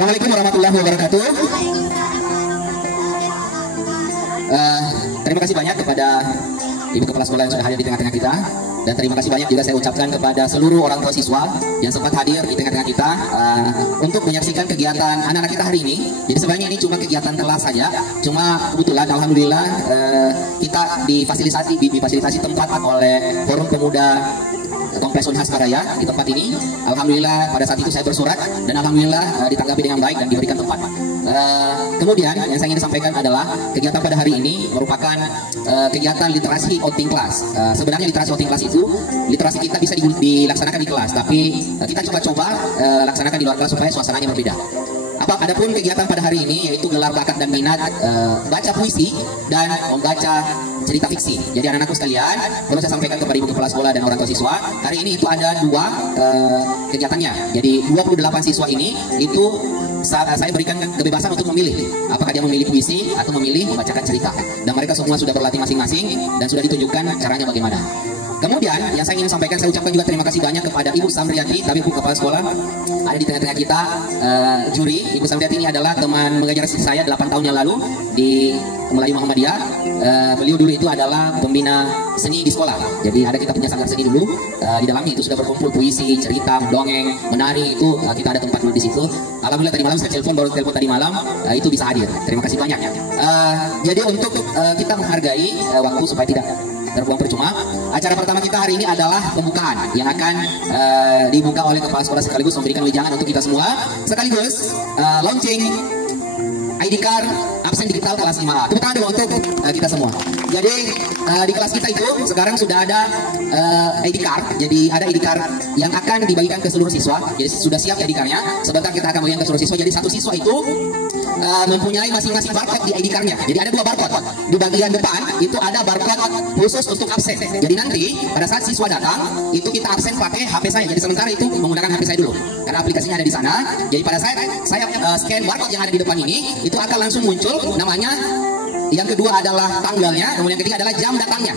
Assalamualaikum warahmatullahi wabarakatuh. Terima kasih banyak kepada Ibu Kepala Sekolah yang sudah hadir di tengah-tengah kita. Dan terima kasih banyak juga saya ucapkan kepada seluruh orang tua siswa yang sempat hadir di tengah-tengah kita untuk menyaksikan kegiatan anak-anak kita hari ini. Jadi sebenarnya ini cuma kegiatan kelas saja. Cuma kebetulan alhamdulillah kita difasilitasi tempat oleh Forum Pemuda Kompleks Unhas Karaya di tempat ini. Alhamdulillah pada saat itu saya bersurat dan alhamdulillah ditanggapi dengan baik dan diberikan tempat. Kemudian yang saya ingin sampaikan adalah kegiatan pada hari ini merupakan kegiatan literasi outing class. Sebenarnya literasi outing class itu literasi kita bisa dilaksanakan di kelas, tapi kita coba-coba laksanakan di luar kelas supaya suasananya berbeda. Adapun kegiatan pada hari ini yaitu gelar bakat dan minat baca puisi dan membaca cerita fiksi. Jadi anak-anakku sekalian, perlu saya sampaikan kepada Ibu Kepala Sekolah dan orang tua siswa, hari ini itu ada dua kegiatannya. Jadi 28 siswa ini itu saya berikan kebebasan untuk memilih apakah dia memilih puisi atau memilih membacakan cerita. Dan mereka semua sudah berlatih masing-masing dan sudah ditunjukkan caranya bagaimana. Kemudian yang saya ingin sampaikan, saya ucapkan juga terima kasih banyak kepada Ibu Samriati, tapi Ibu Kepala Sekolah ada di tengah-tengah kita, juri. Ibu Samriati ini adalah teman mengajar saya 8 tahun yang lalu di Melayu Muhammadiyah. Beliau dulu itu adalah pembina seni di sekolah. Jadi ada kita punya sanggar seni dulu, di dalamnya itu sudah berkumpul puisi, cerita, dongeng, menari, itu kita ada tempat di situ. Alhamdulillah tadi malam saya baru telepon tadi malam, itu bisa hadir. Terima kasih banyak. Jadi untuk kita menghargai waktu supaya tidak terbuang percuma, acara pertama kita hari ini adalah pembukaan yang akan dibuka oleh Kepala Sekolah sekaligus memberikan wejangan untuk kita semua, sekaligus launching ID card absen digital kelas 5A. Tepuk tangan dulu untuk kita semua. Jadi di kelas kita itu sekarang sudah ada ID card. Jadi ada ID card yang akan dibagikan ke seluruh siswa. Jadi sudah siap ID cardnya. Sebentar kita akan bagikan ke seluruh siswa. Jadi satu siswa itu mempunyai masing-masing barcode di ID cardnya. Jadi ada 2 barcode. Di bagian depan itu ada barcode khusus untuk absen. Jadi nanti pada saat siswa datang itu kita absen pakai HP saya. Jadi sementara itu menggunakan HP saya dulu karena aplikasinya ada di sana. Jadi pada saat saya scan barcode yang ada di depan ini, itu akan langsung muncul namanya. Yang kedua adalah tanggalnya, kemudian yang ketiga adalah jam datangnya,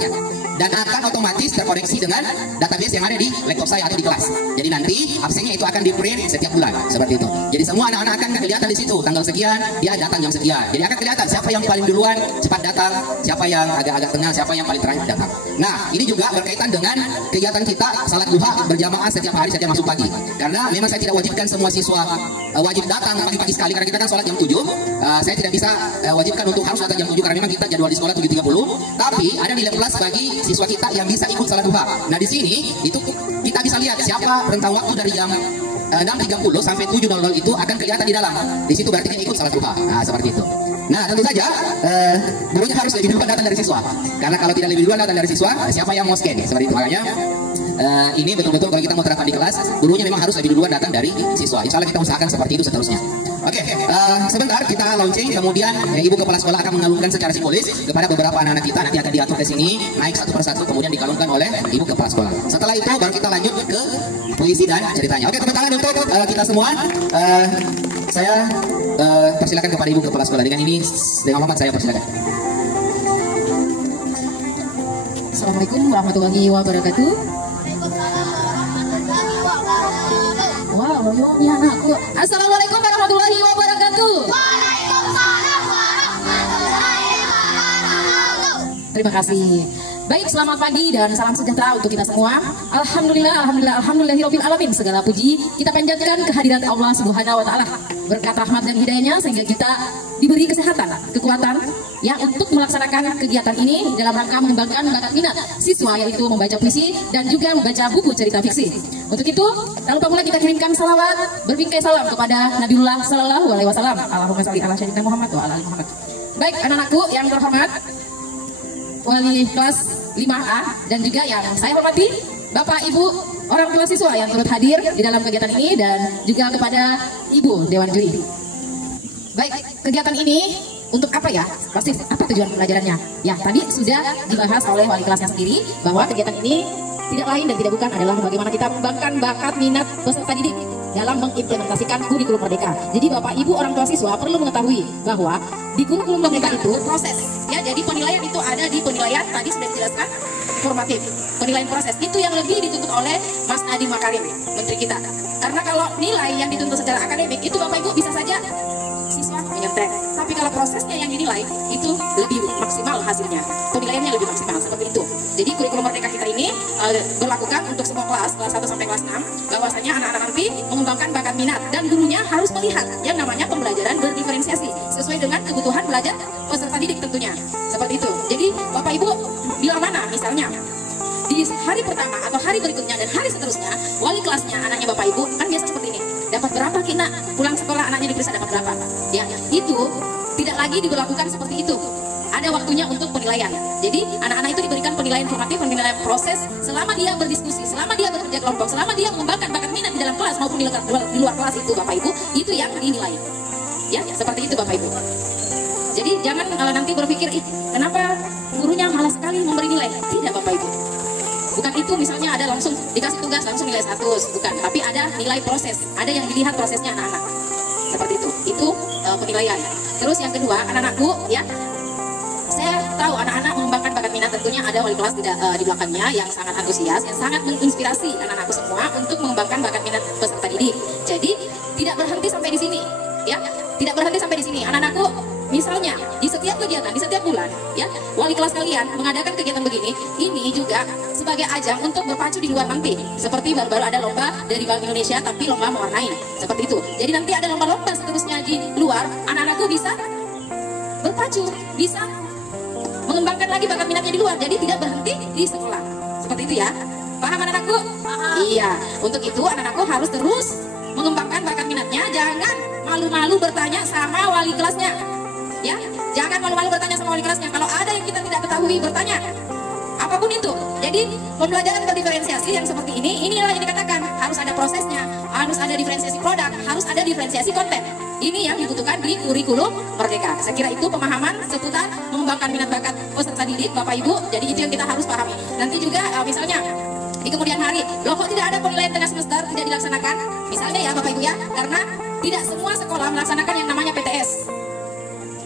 dan akan otomatis terkoneksi dengan database yang ada di laptop saya atau di kelas. Jadi nanti absennya itu akan di print setiap bulan seperti itu. Jadi semua anak-anak akan kelihatan di situ tanggal sekian dia datang jam sekian. Jadi akan kelihatan siapa yang paling duluan cepat datang, siapa yang agak-agak tengah, siapa yang paling terakhir datang. Nah ini juga berkaitan dengan kegiatan kita salat duha berjamaah setiap hari setiap masuk pagi. Karena memang saya tidak wajibkan semua siswa wajib datang pagi-pagi sekali karena kita kan sholat jam 7. Saya tidak bisa wajibkan untuk harus datang jam 7 karena memang kita jadwal di sekolah 7.30. Tapi ada di lab kelas bagi siswa kita yang bisa ikut salat duha. Nah di sini itu kita bisa lihat siapa rentang waktu dari jam 6.30 sampai 7.00 itu akan kelihatan di dalam. Di situ berarti dia ikut salat duha. Nah seperti itu. Nah tentu saja gurunya harus lebih duluan datang dari siswa. Karena kalau tidak lebih duluan datang dari siswa, siapa yang mau scan? Seperti itu. Makanya ini betul-betul kalau kita mau terapkan di kelas, gurunya memang harus lebih duluan datang dari siswa. Insya Allah kita usahakan seperti itu seterusnya. Oke, sebentar kita launching, kemudian Ibu Kepala Sekolah akan mengalunkan secara simbolis kepada beberapa anak-anak kita. Nanti akan diatur ke sini, naik satu persatu, kemudian dikalungkan oleh Ibu Kepala Sekolah. Setelah itu baru kita lanjut ke puisi dan ceritanya. Oke, tepuk tangan untuk kita semua. Saya persilakan kepada Ibu Kepala Sekolah. Dengan ini, dengan hormat saya persilakan. Assalamualaikum warahmatullahi wabarakatuh. Wow, ini anakku. Assalamualaikum warahmatullahi wabarakatuh. Waalaikumsalam warahmatullahi wabarakatuh. Terima kasih. Baik, selamat pagi dan salam sejahtera untuk kita semua. Alhamdulillahirabbil alamin. Segala puji kita panjatkan kehadirat Allah Subhanahu wa taala. Berkat rahmat dan hidayahnya sehingga kita diberi kesehatan, kekuatan yang untuk melaksanakan kegiatan ini dalam rangka mengembangkan bakat minat siswa, yaitu membaca puisi dan juga membaca buku cerita fiksi. Untuk itu, tak lupa pula kita kirimkan salawat berbingkai salam kepada Nabiullah Sallallahu Alaihi Wasallam. Allahumma sholli ala sayyidina Muhammad wa ala ali Muhammad. Baik, anak-anakku yang terhormat, wali kelas 5A dan juga yang saya hormati Bapak Ibu orang tua siswa yang turut hadir di dalam kegiatan ini dan juga kepada Ibu Dewan Juri. Baik, kegiatan ini untuk apa ya? Pasti apa tujuan pembelajarannya? Ya, tadi sudah dibahas oleh wali kelasnya sendiri bahwa kegiatan ini tidak lain dan tidak bukan adalah bagaimana kita mengembangkan bakat minat peserta didik dalam mengimplementasikan kurikulum merdeka. Jadi Bapak Ibu orang tua siswa perlu mengetahui bahwa di kurikulum merdeka itu proses ya, jadi penilaian itu ada di penilaian tadi sudah dijelaskan formatif, penilaian proses. Itu yang lebih dituntut oleh Mas Nadiem Makarim, Menteri kita. Karena kalau nilai yang dituntut secara akademik itu Bapak Ibu bisa saja siswa menyontek. Tapi kalau prosesnya yang dinilai itu lebih maksimal hasilnya, penilaiannya lebih maksimal seperti itu. Jadi kurikulum Merdeka kita ini berlakukan untuk semua kelas 1 sampai kelas 6, bahwasanya anak-anak nanti mengembangkan bakat minat dan gurunya harus melihat yang namanya pembelajaran berdiferensiasi sesuai dengan kebutuhan belajar peserta didik tentunya. Seperti itu. Jadi Bapak Ibu bila mana misalnya di hari pertama atau hari berikutnya dan hari seterusnya wali kelasnya anaknya Bapak Ibu kan biasa seperti ini, dapat berapa Kina, pulang sekolah anaknya diperiksa dapat berapa, ya itu tidak lagi diberlakukan seperti itu. Ada waktunya untuk penilaian. Jadi anak-anak itu diberikan penilaian formatif, penilaian proses selama dia berdiskusi, selama dia bekerja kelompok, selama dia mengembangkan bakat minat di dalam kelas maupun di luar kelas itu Bapak Ibu, itu yang dinilai. Ya, seperti itu Bapak Ibu. Jadi jangan nanti berpikir, kenapa gurunya malas sekali memberi nilai. Tidak Bapak Ibu. Bukan itu misalnya ada langsung dikasih tugas langsung nilai 100, bukan. Tapi ada nilai proses, ada yang dilihat prosesnya anak-anak. Seperti itu. Itu penilaian. Terus yang kedua, anak-anakku ya, saya tahu anak-anak mengembangkan bakat minat, tentunya ada wali kelas di belakangnya yang sangat antusias, yang sangat menginspirasi anak-anakku semua untuk mengembangkan bakat minat peserta didik. Jadi tidak berhenti sampai di sini, ya, tidak berhenti sampai di sini. Anak-anakku misalnya di setiap kegiatan, di setiap bulan, ya, wali kelas kalian mengadakan kegiatan begini, ini juga sebagai ajang untuk berpacu di luar nanti. Seperti baru-baru ada lomba dari Bank Indonesia, tapi lomba mewarnai, seperti itu. Jadi nanti ada lomba-lomba seterusnya di luar, anak-anakku bisa berpacu, bisa mengembangkan lagi bakat minatnya di luar, jadi tidak berhenti di sekolah. Seperti itu ya. Paham anak-anakku? Iya. Untuk itu anak-anakku harus terus mengembangkan bakat minatnya. Jangan malu-malu bertanya sama wali kelasnya. Ya, jangan malu-malu bertanya sama wali kelasnya. Kalau ada yang kita tidak ketahui, bertanya. Apapun itu. Jadi pembelajaran berdiferensiasi yang seperti ini, inilah yang dikatakan harus ada prosesnya, harus ada diferensiasi produk, harus ada diferensiasi konten. Ini yang dibutuhkan di kurikulum Merdeka. Saya kira itu pemahaman seputar mengembangkan minat bakat peserta didik Bapak Ibu. Jadi itu yang kita harus pahami. Nanti juga misalnya di kemudian hari, loh kok tidak ada penilaian tengah semester, tidak dilaksanakan? Misalnya ya Bapak Ibu ya, karena tidak semua sekolah melaksanakan yang namanya PTS.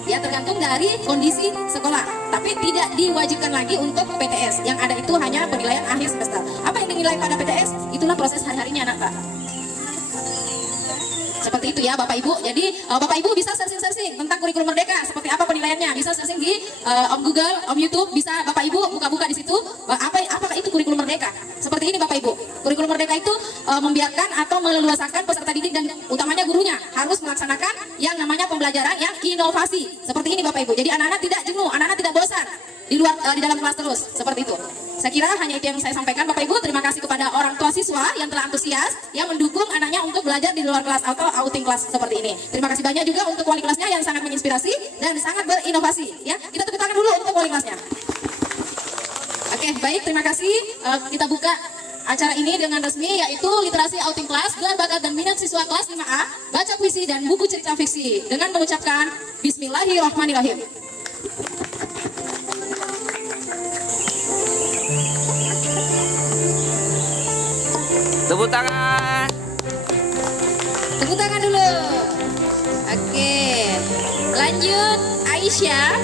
Ya tergantung dari kondisi sekolah. Tapi tidak diwajibkan lagi untuk PTS. Yang ada itu hanya penilaian akhir semester. Apa yang dinilai pada PTS? Itulah proses hari-harinya anak Pak. Seperti itu ya Bapak Ibu. Jadi Bapak Ibu bisa searching-searching tentang kurikulum Merdeka, seperti apa penilaiannya. Bisa searching di Om Google, Om YouTube, bisa Bapak Ibu buka-buka di situ. Apakah itu kurikulum Merdeka? Seperti ini Bapak Ibu. Kurikulum Merdeka itu membiarkan atau meleluaskan peserta didik dan utamanya gurunya harus melaksanakan yang namanya pembelajaran yang inovasi. Seperti ini Bapak Ibu. Jadi anak-anak tidak jenuh, anak-anak tidak bosan di dalam kelas terus. Seperti itu. Saya kira hanya itu yang saya sampaikan Bapak Ibu. Terima kasih kepada orang tua siswa yang telah antusias, yang mendukung anaknya untuk belajar di luar kelas atau outing kelas seperti ini. Terima kasih banyak juga untuk wali kelasnya yang sangat menginspirasi dan sangat berinovasi. Ya, kita tepuk tangan dulu untuk wali kelasnya. Oke, baik, terima kasih. Kita buka acara ini dengan resmi, yaitu literasi outing kelas, gelar bakat dan minat siswa kelas 5A, baca puisi dan buku cerita fiksi dengan mengucapkan Bismillahirrahmanirrahim. Tepuk tangan. Tepuk tangan dulu. Oke, lanjut Aisyah.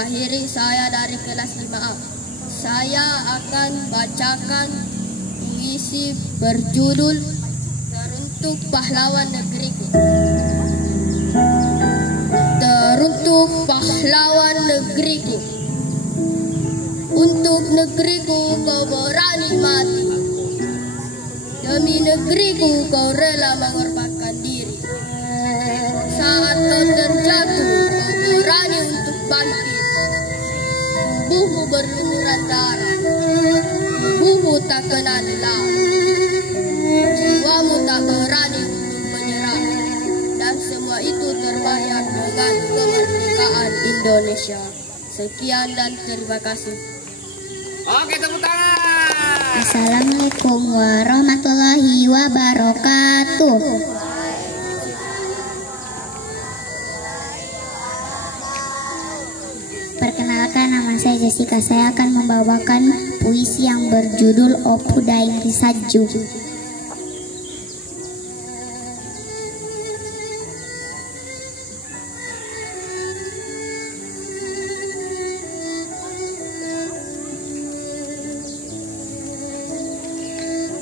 mengakhiri saya dari kelas 5A. Saya akan bacakan puisi berjudul Teruntuk Pahlawan Negeriku. Teruntuk pahlawan negeriku, untuk negeriku kau berani mati, demi negeriku kau rela mengorbankan diri. Saat kau terjatuh, kau berani untuk bangkit. Tubuhmu berlumuran darah, tubuhmu tak kenal lelah, jiwamu tak berani untuk menyerah. Dan semua itu terbayar dengan kemerdekaan Indonesia. Sekian dan terima kasih. Oke, tepuk tangan. Assalamualaikum warahmatullahi wabarakatuh. Perkenalkan, nama saya Jessica. Saya akan membawakan puisi yang berjudul Opu Daeng Risaju.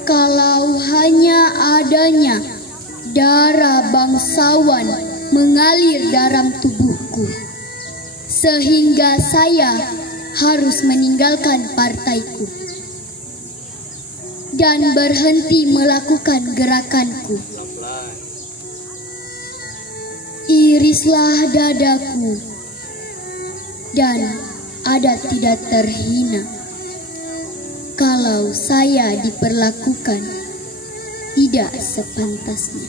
Kalau hanya adanya darah bangsawan mengalir dalam tubuhku, sehingga saya harus meninggalkan partaiku dan berhenti melakukan gerakanku. Irislah dadaku dan ada tidak terhina kalau saya diperlakukan tidak sepantasnya.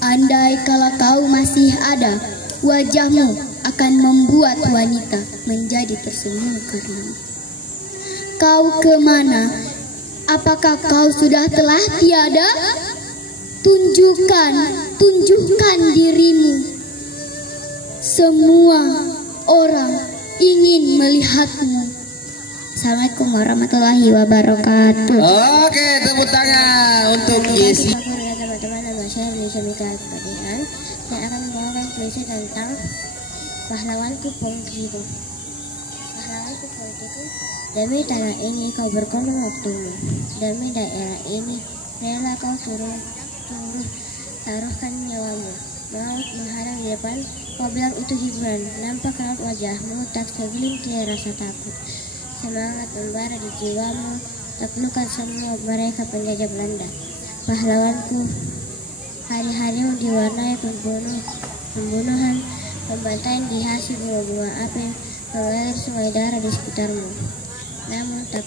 Andai kalau kau masih ada, wajahmu akan membuat wanita menjadi tersenyum karenamu. Kau kemana? Apakah kau sudah telah tiada? Tunjukkan dirimu. Semua orang ingin melihatmu. Assalamualaikum warahmatullahi wabarakatuh. Oke, tepuk tangan untuk Yesi. Teman-teman, nama saya Lisa Mika Padihan. Saya akan membawakan puisi tentang pahlawanku Pongkiku. Pahlawanku Pongkiku, demi tanah ini kau berkorban waktumu, demi daerah ini rela kau taruhkan nyawamu. Maut menghadang di depan, kau bilang itu hiburan. Nampak raut wajahmu, tak segelintir rasa takut. Semangat membara di jiwamu, taklukkan semua mereka penjajah Belanda. Pahlawanku, hari-harimu diwarnai pembunuhan, pembantaian dihasil bunga-bunga api, mengalir sungai darah di sekitarmu. Namun tak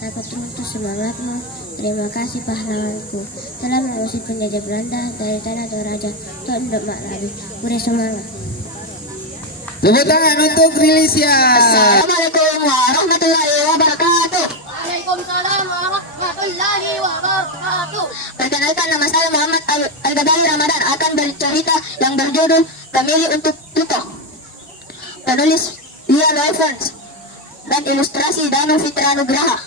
dapat runtuh semangatmu. Terima kasih pahlawanku, telah mengusir penjajah Belanda dari tanah Toraja. Tondok Mak Labi, udah semangat. Tepuk tangan untuk Rilisya. Assalamualaikum warahmatullahi wabarakatuh. Waalaikumsalam warahmatullahi wabarakatuh. Perkenalkan, nama saya Muhammad Al-Ghazali Ramadan, akan bercerita yang berjudul Pemilih untuk Tuto. Penulis Lian Alphonse dan ilustrasi Danu Fitra Nugraha.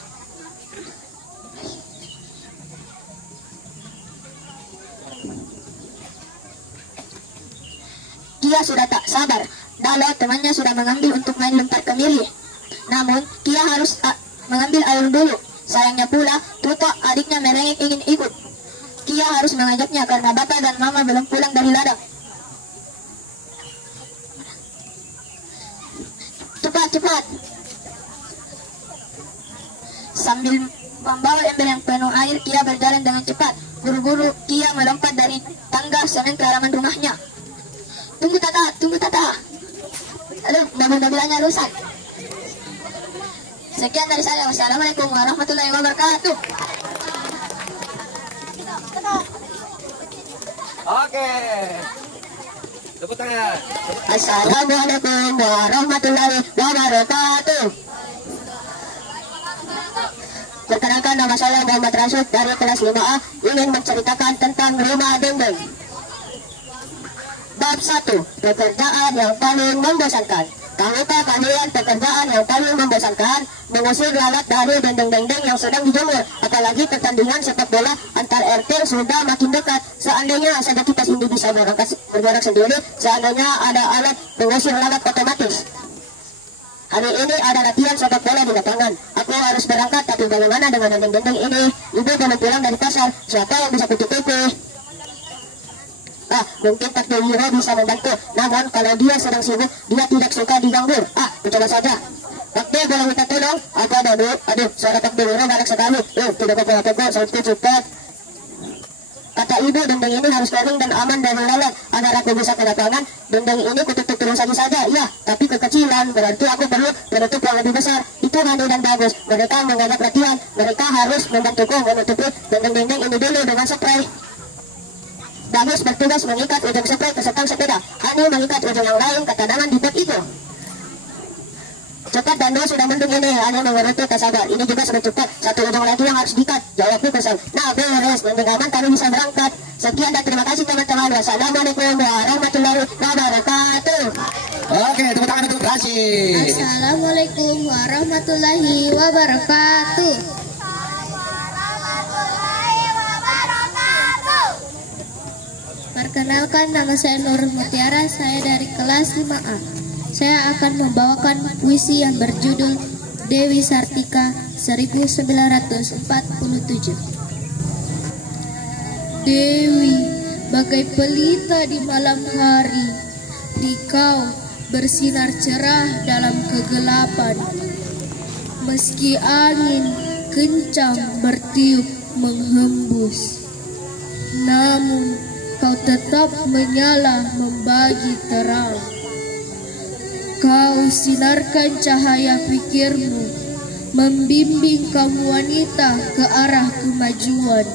Kia sudah tak sabar, Dalo temannya sudah mengambil untuk main lempar kemiri. Namun Kia harus mengambil air dulu. Sayangnya pula Tuto adiknya merengek ingin ikut. Kia harus mengajaknya karena bapak dan mama belum pulang dari ladang. Cepat. Sambil membawa ember yang penuh air, Kia berjalan dengan cepat. Buru-buru Kia melompat dari tangga semen ke halaman rumahnya. Tunggu Tata. Aduh, mobil-mobilannya rusak. Sekian dari saya. Wassalamualaikum warahmatullahi wabarakatuh. Oke. Tepuk tangan. Assalamualaikum warahmatullahi wabarakatuh. Perkenalkan, nama saya Muhammad Rasul dari kelas 5A, ingin menceritakan tentang rumah dendeng. Bab 1. Pekerjaan yang paling membosankan. Tahukah kalian pekerjaan yang paling membosankan? Mengusir lalat dari dendeng-dendeng yang sedang dijemur. Apalagi pertandingan sepak bola antar RT sudah makin dekat. Seandainya saja kita sendiri bisa bergerak sendiri, seandainya ada alat mengusir lalat otomatis. Hari ini ada latihan sepak bola di lapangan. Aku harus berangkat, tapi bagaimana dengan dendeng-dendeng ini? Ibu belum pulang dari pasar. Siapa yang bisa kututupi? Mungkin Pak Wiro bisa membantu. Namun kalau dia sedang sibuk, dia tidak suka diganggu. Coba saja. Pak D, boleh minta tolong? Apa dulu? Aduh, suara Pak Wiro galak sekali. Tidak apa-apa kok, saya cepat. Kata ibu, dendeng ini harus kering dan aman dari lalat. Agar aku bisa ke lapangan, dendeng ini kututup terus saja. Ya, tapi kekecilan, berarti aku perlu penutup yang lebih besar. Itu handy dan bagus. Mereka mengajak latihan. Mereka harus membantuku menutupi dendeng-dendeng ini dulu dengan spray. Bagus bertugas mengikat ujung spray ke setang sepeda. Hani mengikat ujung yang lain ke tanaman di pot itu. Cepat, Dando sudah mendung ini. Hani mengerutu tak sabar. Ini juga sudah cepat. Satu ujung lagi yang harus diikat. Jawabku kesal. Nah, beres. Mending aman kami bisa berangkat. Sekian dan terima kasih teman-teman. Wassalamualaikum warahmatullahi wabarakatuh. Oke, tepuk tangan untuk Rashid. Assalamualaikum warahmatullahi wabarakatuh. Perkenalkan, nama saya Nur Mutiara, saya dari kelas 5A. Saya akan membawakan puisi yang berjudul Dewi Sartika 1947. Dewi, bagai pelita di malam hari, di kau bersinar cerah dalam kegelapan. Meski angin kencang bertiup menghembus, namun kau tetap menyala membagi terang. Kau sinarkan cahaya pikirmu, membimbing kaum wanita ke arah kemajuan.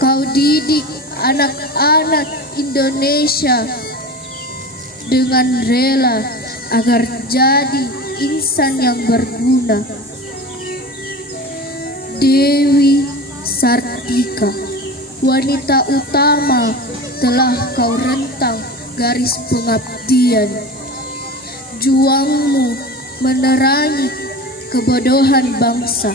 Kau didik anak-anak Indonesia dengan rela agar jadi insan yang berguna. Dewi Sartika, wanita utama, telah kau rentang garis pengabdian. Juangmu menerangi kebodohan bangsa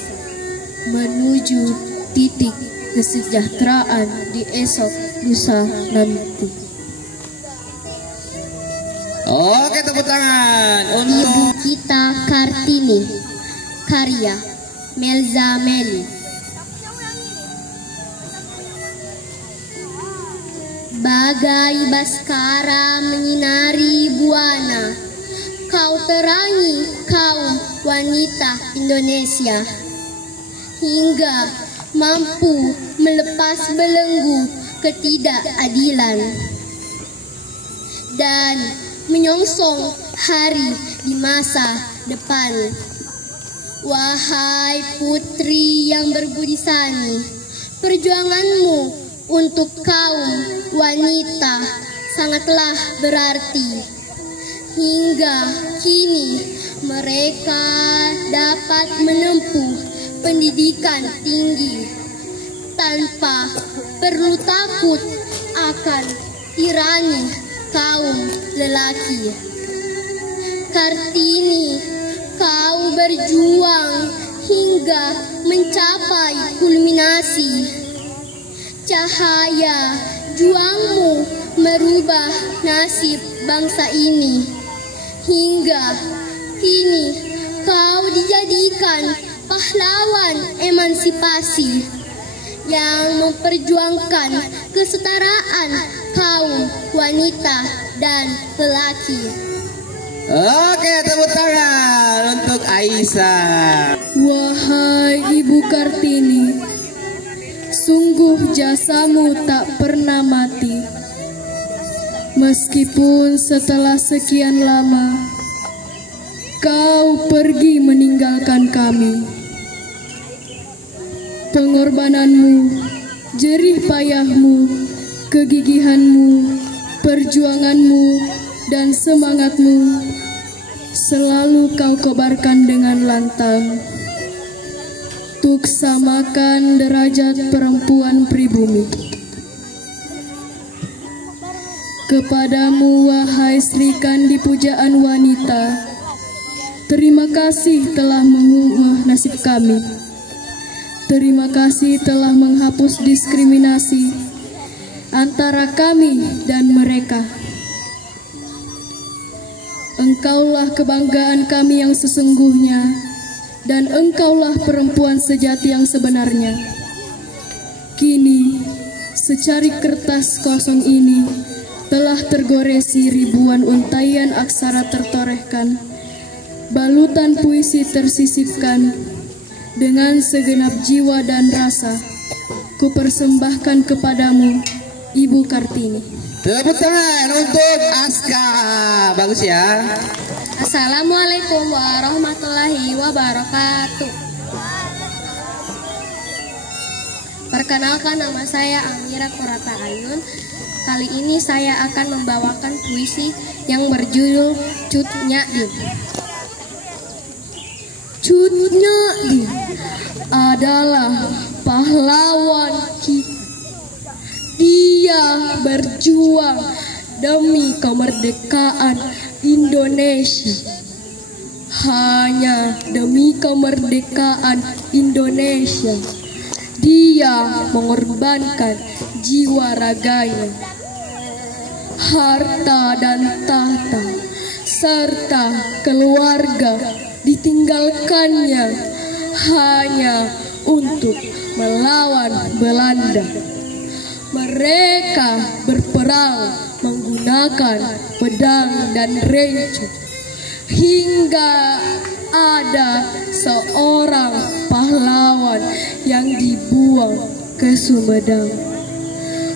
menuju titik kesejahteraan di esok lusa nanti. Oke, tepuk tangan untuk Ibu kita Kartini, karya Melza Meli. Bagai baskara menyinari buana, kau terangi kaum wanita Indonesia hingga mampu melepas belenggu ketidakadilan dan menyongsong hari di masa depan. Wahai putri yang berbudi sani, perjuanganmu untuk kaum wanita sangatlah berarti. Hingga kini mereka dapat menempuh pendidikan tinggi tanpa perlu takut akan tirani kaum lelaki. Kartini, kau berjuang hingga mencapai kulminasi. Cahaya juangmu merubah nasib bangsa ini. Hingga kini kau dijadikan pahlawan emansipasi yang memperjuangkan kesetaraan kaum wanita dan lelaki. Oke, tepuk tangan untuk Aisyah. Wahai Ibu Kartini, sungguh jasamu tak pernah mati. Meskipun setelah sekian lama kau pergi meninggalkan kami, pengorbananmu, jerih payahmu, kegigihanmu, perjuanganmu, dan semangatmu selalu kau kobarkan dengan lantang untuk samakan derajat perempuan pribumi. Kepadamu wahai Sri Kandi Pujaan Wanita, terima kasih telah mengubah nasib kami. Terima kasih telah menghapus diskriminasi antara kami dan mereka. Engkaulah kebanggaan kami yang sesungguhnya, dan engkaulah perempuan sejati yang sebenarnya. Kini, secari kertas kosong ini telah tergoresi ribuan untaian aksara tertorehkan, balutan puisi tersisipkan. Dengan segenap jiwa dan rasa, kupersembahkan kepadamu, Ibu Kartini. Tepuk tangan untuk Aska. Bagus ya. Assalamualaikum warahmatullahi wabarakatuh. Perkenalkan, nama saya Amira Korata Ayun. Kali ini saya akan membawakan puisi yang berjudul Cut Nyak-Din. Cut Nyak-Din adalah pahlawan kita. Dia berjuang demi kemerdekaan Indonesia. Hanya demi kemerdekaan Indonesia, dia mengorbankan jiwa raganya, harta dan tahta, serta keluarga ditinggalkannya hanya untuk melawan Belanda. Mereka berperang menggunakan pedang dan rencu, hingga ada seorang pahlawan yang dibuang ke Sumedang.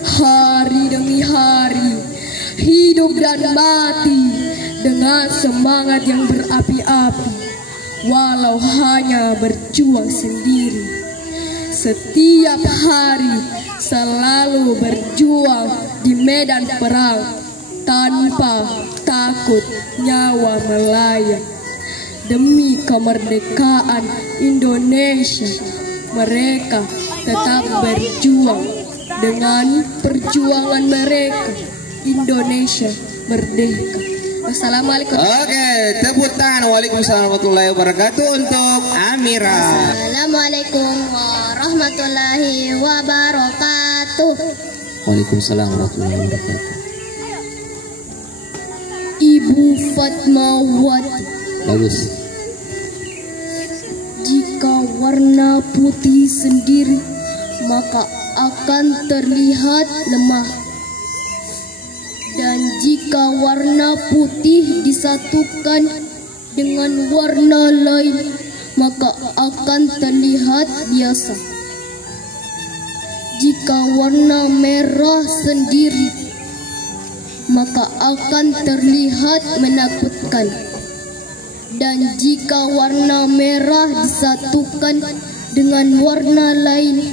Hari demi hari, hidup dan mati dengan semangat yang berapi-api, walau hanya berjuang sendiri. Setiap hari selalu berjuang di medan perang tanpa takut nyawa melayang. Demi kemerdekaan Indonesia, mereka tetap berjuang. Dengan perjuangan mereka, Indonesia merdeka. Assalamualaikum. Oke, tepuk tangan. Waalaikumsalam warahmatullahi wabarakatuh untuk Amira. Assalamualaikum warahmatullahi wabarakatuh. Waalaikumsalam warahmatullahi wabarakatuh. Ibu Fatmawati. Bagus. Jika warna putih sendiri, maka akan terlihat lemah. Dan jika warna putih disatukan dengan warna lain, maka akan terlihat biasa. Jika warna merah sendiri, maka akan terlihat menakutkan. Dan jika warna merah disatukan dengan warna lain,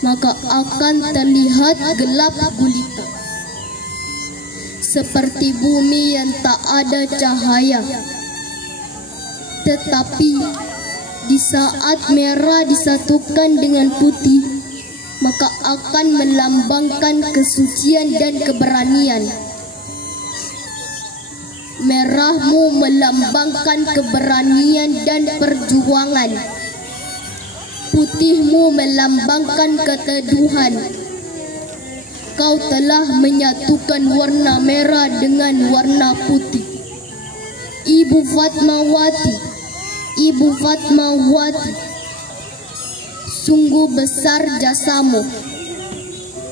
maka akan terlihat gelap gulita. Seperti bumi yang tak ada cahaya. Tetapi di saat merah disatukan dengan putih, maka akan melambangkan kesucian dan keberanian. Merahmu melambangkan keberanian dan perjuangan. Putihmu melambangkan keteduhan. Kau telah menyatukan warna merah dengan warna putih. Ibu Fatmawati, Ibu Fatmawati, sungguh besar jasamu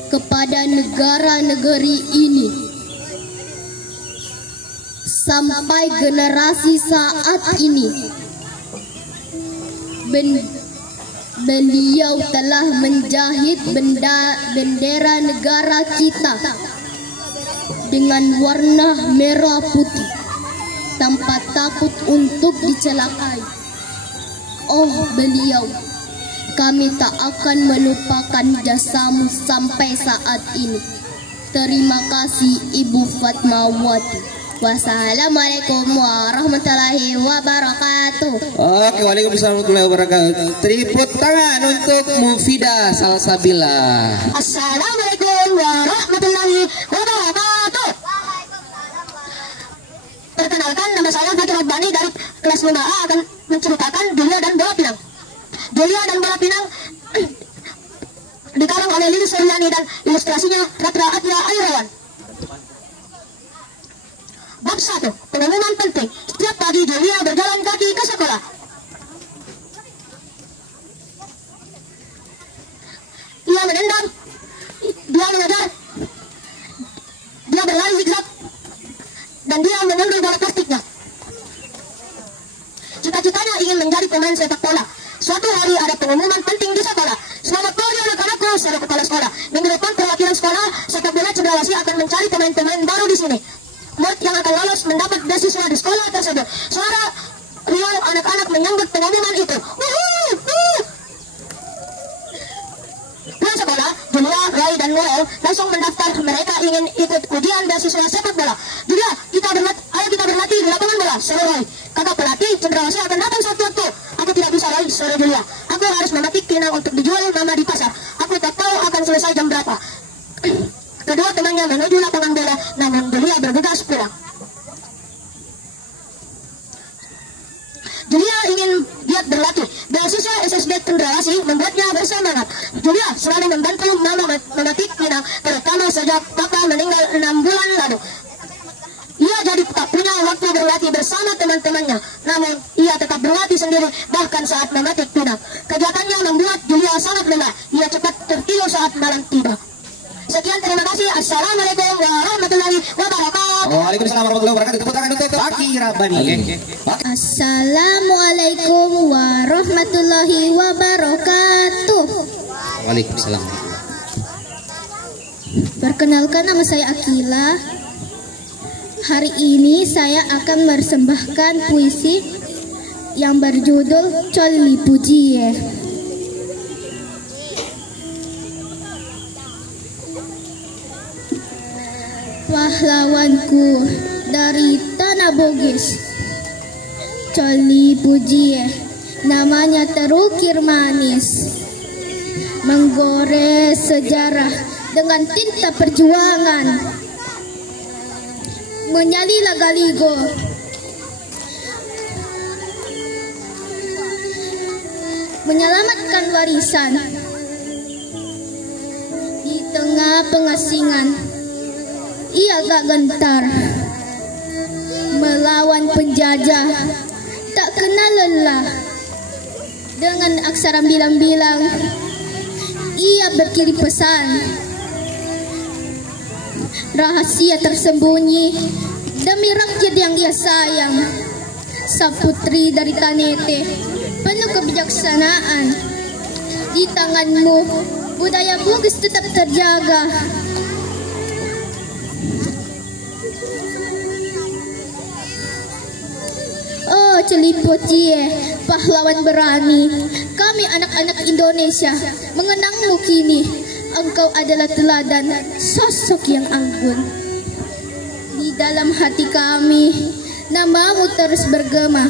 kepada negara negeri ini. Sampai generasi saat ini, beliau telah menjahit bendera negara kita dengan warna merah putih tanpa takut untuk dicelakai. Oh beliau, kami tak akan melupakan jasamu sampai saat ini. Terima kasih Ibu Fatmawati. Wassalamualaikum warahmatullahi wabarakatuh. Oke, waalaikumsalam warahmatullahi wabarakatuh. Tepuk tangan untuk Mufidah Salsabila. Assalamualaikum warahmatullahi wabarakatuh. Perkenalkan, nama saya Fatul Rabbani dari kelas 5A akan menceritakan Julia dan Bola Pinang. Julia dan Bola Pinang dikarang oleh Lilis Suryani dan ilustrasinya Ratra Atya Ayrawan. Bab 1. Pengumuman penting. Setiap pagi Julia berjalan kaki ke sekolah. Ia menendang, dia mengejar, dia berlari zigzag, dan dia mengambil bola plastiknya. Cita-citanya ingin menjadi pemain sepak bola. Suatu hari ada pengumuman penting di sekolah. Selamat pagi anak-anakku, seru kepala sekolah. Minggu depan perwakilan sekolah sepak bola Cendrawasih akan mencari pemain-pemain baru di sini. Murid yang akan lolos mendapat beasiswa di sekolah tersebut. Suara riuh anak-anak menyambut pengumuman itu. Pulang sekolah, Julia, Ray, dan Noel langsung mendaftar. Mereka ingin ikut ujian beasiswa sepak bola. Julia, ayo kita berlatih di lapangan bola. Seru Ray. Kakak pelatih, Cendrawasih akan datang suatu waktu. Aku tidak bisa Ray, seru Julia. Aku harus memetik pinang untuk dijual nama di pasar. Aku tak tahu akan selesai jam berapa. Kedua temannya menuju lapangan bola, namun Julia bergegas pulang. Julia ingin giat berlatih. Beasiswa SSB Cendrawasih membuatnya bersemangat. Julia selalu membantu mama memetik pinang, terutama sejak papa meninggal 6 bulan lalu. Ia jadi tak punya waktu berlatih bersama teman-temannya, namun ia tetap berlatih sendiri bahkan saat memetik pinang. Kegiatannya membuat Julia sangat lemah. Ia cepat tertidur saat malam tiba. Sekian, terima kasih. Assalamualaikum warahmatullahi wabarakatuh. Waalaikumsalam warahmatullahi wabarakatuh. Tepuk tangan untuk Fakih Rabbani. Assalamualaikum warahmatullahi wabarakatuh. Waalaikumsalam. Perkenalkan, nama saya Akila. Hari ini saya akan mempersembahkan puisi yang berjudul Coli Pujie. Pahlawanku dari tanah Bugis, Coli Pujie, namanya terukir manis, menggores sejarah dengan tinta perjuangan, menyali laga-ligo, menyelamatkan warisan di tengah pengasingan. Ia gak gentar melawan penjajah, tak kenal lelah. Dengan aksara bilang-bilang, ia berkirim pesan rahasia tersembunyi demi rakyat yang ia sayang. Saputri dari Tanete, penuh kebijaksanaan. Di tanganmu budaya Bugis tetap terjaga. Oh, Coli Pujie, pahlawan berani. Kami anak-anak Indonesia mengenangmu kini. Engkau adalah teladan, sosok yang anggun. Di dalam hati kami, namamu terus bergema.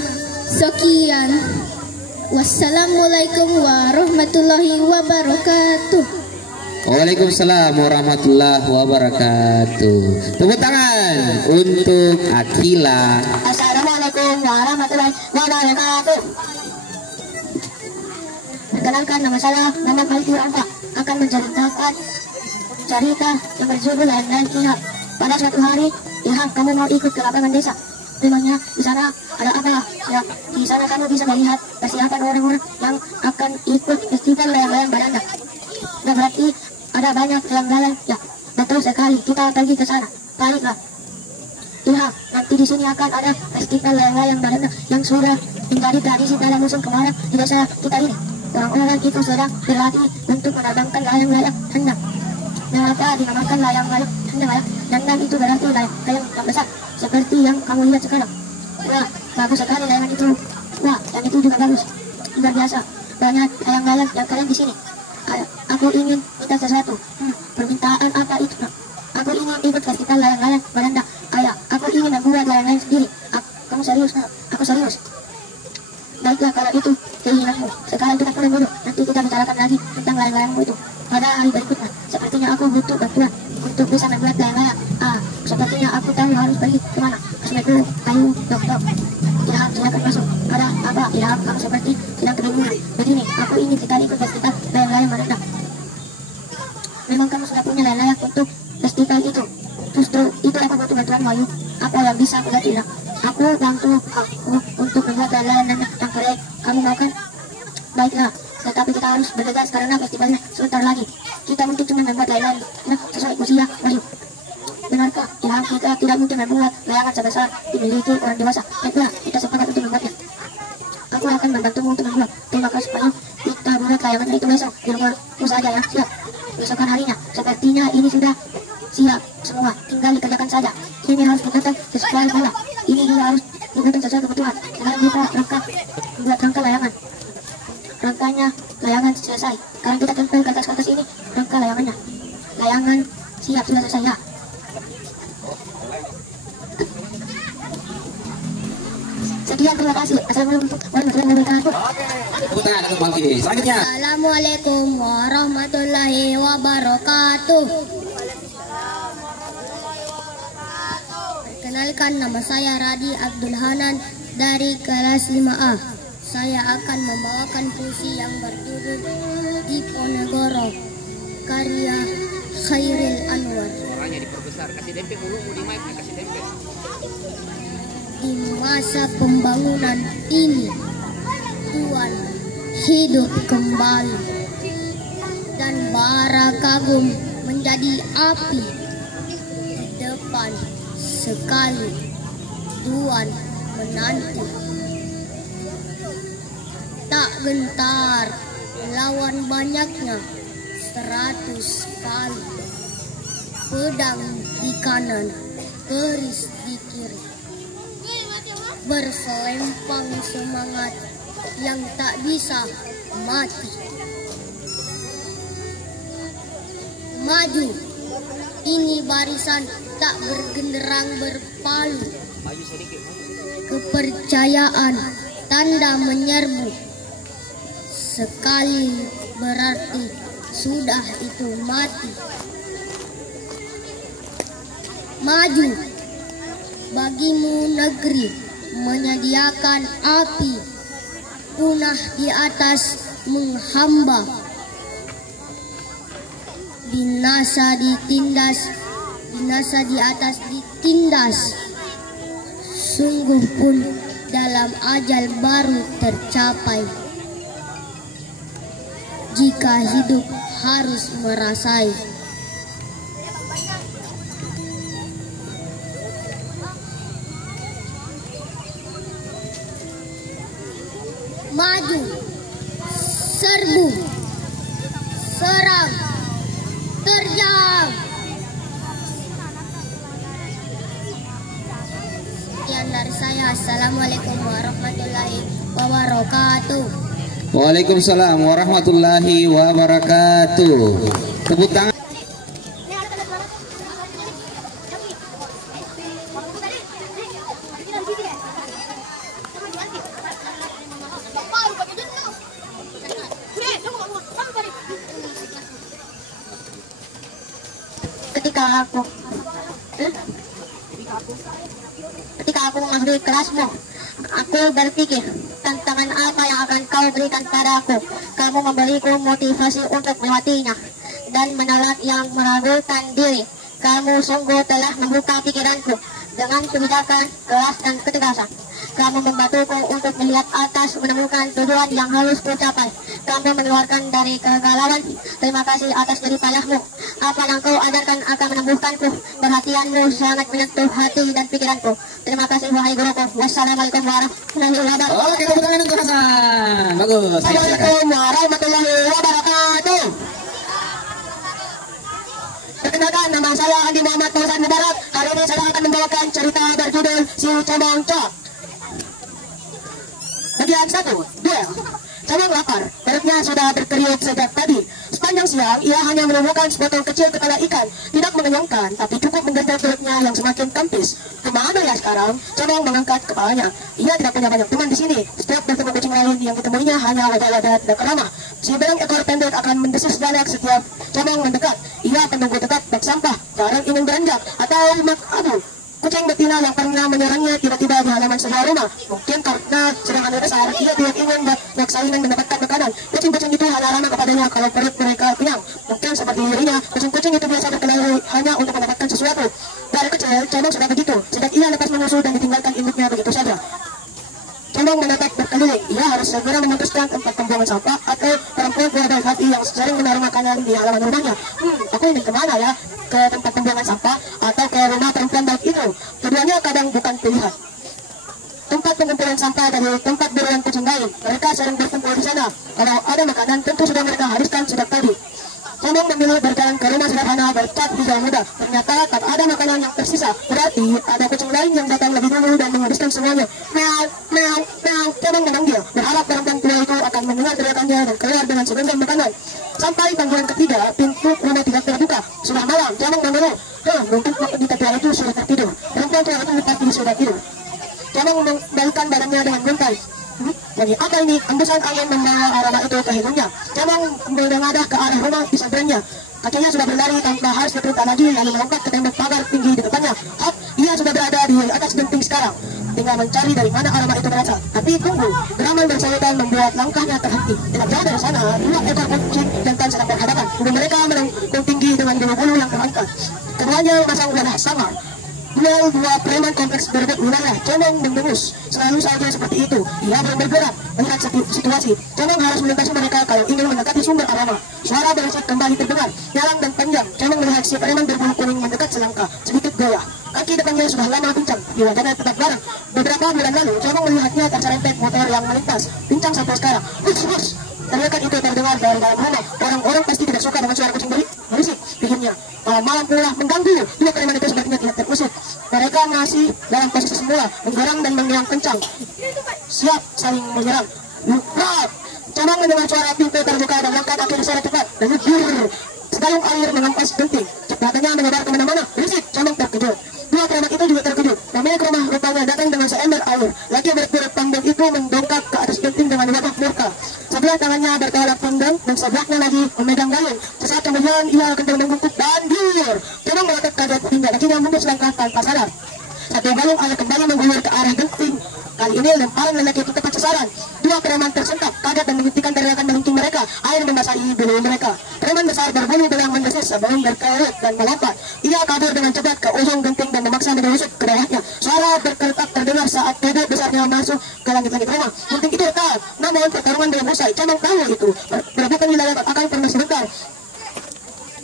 Sekian. Wassalamualaikum warahmatullahi wabarakatuh. Waalaikumsalam warahmatullahi wabarakatuh. Tepuk tangan untuk Akila. Assalamualaikum warahmatullahi wabarakatuh. Perkenalkan, nama saya Muhammad Khalifur Ampa, akan menceritakan cerita yang berjudul Lain-Lain Pihak. Pada suatu hari, Ilham, kamu mau ikut ke lapangan desa. Memangnya di sana ada apa? Ya, di sana kamu bisa melihat persiapan orang-orang yang akan ikut festival layang-layang Belanda. Nah, berarti ada banyak layang-layang. Ya, betul sekali. Kita pergi ke sana. Baiklah. Ilham, nanti di sini akan ada festival layang-layang Belanda yang sudah menjadi tradisi dalam musim kemarau di desa kita ini. Orang-orang itu sedang berlatih untuk menerbangkan layang-layang hendang. Mengapa dinamakan layang-layang hendang ya? Hendang itu berarti layang yang besar, seperti yang kamu lihat sekarang. Wah, bagus sekali layangan itu. Wah, yang itu juga bagus. Luar biasa. Banyak layang-layang yang keren di sini. Aku ingin minta sesuatu. Permintaan apa itu? Aku ingin ikut festival layang-layang Belanda. Ayah, aku ingin membuat layang-layang sendiri. Kamu serius? Aku serius. Baiklah, kalau itu keinginanmu. Sekarang kita pulang dulu. Nanti kita bicarakan lagi tentang layang-layangmu itu pada hari berikutnya. Sepertinya aku butuh bantuan untuk bisa membuat layang-layang. Sepertinya aku tahu harus pergi kemana. Assalamualaikum. Ayo, dok. Ilham, silakan masuk. Ada apa? Ilham, kamu seperti sedang kebingungan. Begini, aku ingin sekali ikut festival layang-layang merendam. Memang kamu sudah punya layak untuk festival itu. Justru itu aku butuh bantuan Ayu. Apa yang bisa aku bantu? Aku bantu aku untuk membuat layang-layang yang keren. Kamu mau kan? Baiklah, tetapi kita harus bergegas karena festivalnya sebentar lagi. Kita mungkin cuma membuat layang-layang sesuai usia Ayu. Benarkah? Ilham, kita tidak mungkin membuat layangan sebesar dimiliki orang dewasa. Baiklah, kita sepakat untuk membuatnya. Aku akan membantumu untuk membuat. Terima kasih Ayu. Kita buat layangannya itu besok di rumahku saja ya. Siap. Besokan harinya, sepertinya ini sudah siap semua, tinggal dikerjakan saja. Ini harus dipotong sesuai pola. Ini juga harus dipotong sesuai kebutuhan. Sekarang kita buat rangka layangan. Rangkanya layangan selesai. Sekarang kita tempel ke atas kertas ini rangka layangannya. Layangan siap, sudah selesai ya. Sekian, terima kasih. Assalamualaikum warahmatullahi wabarakatuh. Tepuk tangan untuk Malki. Selanjutnya. Assalamualaikum warahmatullahi wabarakatuh. Perkenalkan, nama saya Radi Abdul Hanan dari kelas 5A. Saya akan membawakan puisi yang berjudul Diponegoro karya Khairil Anwar. Suaranya diperbesar, kasih dempet dulu, mau di mic, kasih dempet. Di masa pembangunan ini, Tuhan hidup kembali dan bara kagum menjadi api di depan sekali Tuhan menanti. Tak gentar lawan banyaknya 100 kali, pedang di kanan, keris di kiri, berselempang semangat yang tak bisa mati. Maju, ini barisan tak bergenderang berpalu. Kepercayaan tanda menyerbu. Sekali berarti sudah itu mati. Maju, bagimu negeri menyediakan api, punah di atas menghamba, binasa ditindas, binasa di atas ditindas. Sungguh pun dalam ajal baru tercapai, jika hidup harus merasai. Maju, serbu, serang, terjang. Sekian dari saya. Assalamualaikum warahmatullahi wabarakatuh. Waalaikumsalam warahmatullahi wabarakatuh. Tepuk tangan. Ketika aku memasuki kelasmu, aku berpikir tantangan apa yang akan kau berikan padaku. Kamu memberiku motivasi untuk melewatinya dan menolak yang meragukan diri. Kamu sungguh telah membuka pikiranku dengan kebijakan, keras dan ketegasan. Kamu membantuku untuk melihat atas, menemukan tujuan yang harus kucapai. Kamu mengeluarkan dari kegalauan. Terima kasih atas jerih payahmu. Apa yang kau ajarkan akan menumbuhkanku. Perhatianmu sangat menyentuh hati dan pikiranku. Terima kasih wahai guruku. Wassalamualaikum warahmatullahi wabarakatuh. Oke, tepuk tangan untuk Hasan. Bagus. Assalamualaikum warahmatullahi wabarakatuh. Perkenalkan, nama saya Andi Muhammad Fauzan Mubarak. Hari ini saya akan membawakan cerita berjudul Si Comong Cok. Bagian 1, duel. Comong lapar, perutnya sudah berkeriuk sejak tadi. Sepanjang siang, ia hanya menemukan sepotong kecil kepala ikan. Tidak mengenyangkan, tapi cukup menggentar perutnya yang semakin kempis. Kemana ya sekarang? Comong mengangkat kepalanya. Ia tidak punya banyak teman di sini. Setiap bertemu kucing lain yang ditemuinya hanya wajah-wajah tidak ramah. Si belang ekor pendek akan mendesis galak setiap Comong mendekat. Ia menunggu dekat bak sampah, jarang ingin beranjak atau mak abu. Kucing betina pula yang pernah menyerangnya tiba-tiba di halaman sebuah rumah. Mungkin karena sedang ada saat ia tidak ingin bersaingan mendapatkan makanan. Kucing-kucing itu hanya ramah kepadanya kalau perut mereka kenyang. Mungkin seperti dirinya, kucing-kucing itu biasa berkeliling hanya untuk mendapatkan sesuatu. Dari kecil, Cemong sudah begitu. Sejak ia lepas menyusul dan ditinggalkan induknya begitu saja. Cemong mendapat berkeliling. Ia harus segera memutuskan tempat pembuangan sampah atau perempuan tua baik hati yang sering menaruh makanan di halaman rumahnya. Aku ingin kemana ya? Ke tempat pembuangan sampah atau ke rumah perempuan baik itu? Keduanya kadang bukan pilihan. Tempat pengumpulan sampah dari tempat buruan kucing lain. Mereka sering berkumpul di sana. Kalau ada makanan, tentu sudah mereka habiskan sejak tadi. Cemong memilih berjalan ke rumah sederhana bercat hijau muda. Ternyata tak ada makanan yang tersisa. Berarti ada kucing lain yang datang lebih dulu dan menghabiskan semuanya. Meow, meow, meow. Cemong memanggil, berharap perempuan tua itu akan mendengar teriakannya dan keluar dengan segenggam makanan. Sampai panggilan ketiga, pintu rumah tidak terbuka. Sudah malam, Cemong mengeluh. Mungkin wanita tua itu sudah tertidur. Perempuan tua itu pasti sudah tidur. Cemong membalikkan badannya dengan guntai. Jadi apa ini? Embusan angin membawa aroma itu ke hidungnya. Cemong menengadah ke arah rumah di seberangnya. Kakinya sudah berlari tanpa harus berputar lagi, lalu melompat ke tembok pagar tinggi di depannya. Hop, ia sudah berada di atas genting sekarang. Tinggal mencari dari mana aroma itu berasal. Tapi tunggu, geraman bersayutan membuat langkahnya terhenti. Tidak jauh dari sana, 2 ekor kucing jantan sedang berhadapan. Tubuh mereka melengkung tinggi dengan bulu-bulu yang terangkat. Keduanya memasang wajah samar. Dua preman kompleks berebut wilayah. Cemong mendengus. Selalu saja seperti itu. Ia belum bergerak melihat situasi. Cemong harus melintasi mereka kalau ingin mendekati sumber aroma. Suara berisik kembali terdengar, nyalang dan panjang. Cemong melihat si preman berbulu kuning mendekat selangkah, sedikit goyah. Kaki depannya sudah lama pincang, di wajahnya tetap garang. Beberapa bulan lalu, Cemong melihatnya terserempet motor yang melintas, pincang sampai sekarang. Hush, hush. Teriakan itu terdengar dari dalam rumah. Orang-orang pasti tidak suka dengan suara kucing berisik, pikirnya. Malam pula mengganggu. 2 preman itu sepertinya tidak terusik. Mereka masih dalam posisi semula, menggerang dan mengiang kencang, siap saling menyerang. Lupa. Cemong mendengar suara pintu terbuka dan langkah kaki secara cepat. Dan segayung air mengempas genting. Cepatannya menyebar kemana-mana. Berisik. Cemong terkejut. 2 preman itu juga terkejut. Pemilik rumah rupanya datang dengan seember air. Laki berkulit panjang itu mendongkak ke atas genting dengan wajah murka. Sebelah tangannya bertolak pinggang dan sebelahnya lagi memegang gayung. Sesaat kemudian ia kencang membungkuk dan dur. Cemong melotot kaget hingga kakinya mundur selangkah tanpa sadar. Satu gayung air kembali mengguyur ke arah genting. Kali ini lemparan lelaki itu tepat sasaran. 2 preman tersentak, kaget dan menghentikan teriakan melengking mereka. Air membasahi bulu mereka. Preman besar berbulu belang mendesis sebelum berkerut dan melompat. Ia kabur dengan cepat ke ujung genting dan memaksa menyusup ke daerahnya. Suara berkertak terdengar saat tubuh besarnya masuk ke langit-langit rumah. Genting itu retak, namun pertarungan belum usai. Cemong tahu itu. Berebutan wilayah akan pernah sebentar.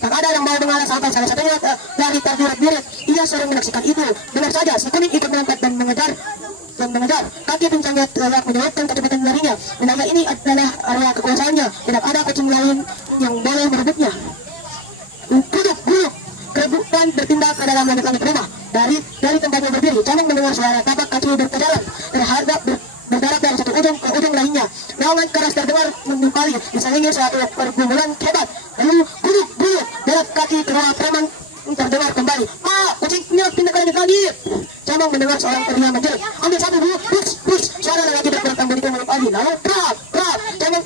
Tak ada yang mau mengalah sampai salah satunya lari terbirit-birit. Ia sering menyaksikan itu. Benar saja, si kuning ikut melompat dan mengejar. Kaki pincangnya telah menyebabkan kecepatan larinya. Wilayah ini adalah area kekuasaannya. Tidak ada kucing lain yang boleh merebutnya. Guluk. Kerebutan bertindak ke dalam langit-langit rumah. Dari tempatnya berdiri, Cemong mendengar suara tapak kaki berkejaran berdarat dari satu ujung ke ujung lainnya. Naungan keras terdengar menimpali, diselingi suatu pergumulan hebat. Lalu guluk. Derat kaki kedua preman terdengar kembali. Kucingnya pindah ke langit. Cemong mendengar seorang pria menjerit. Ambil satu dulu, push. Suara lelaki berkulit tambun itu menimpali. Lalu prak. Cemong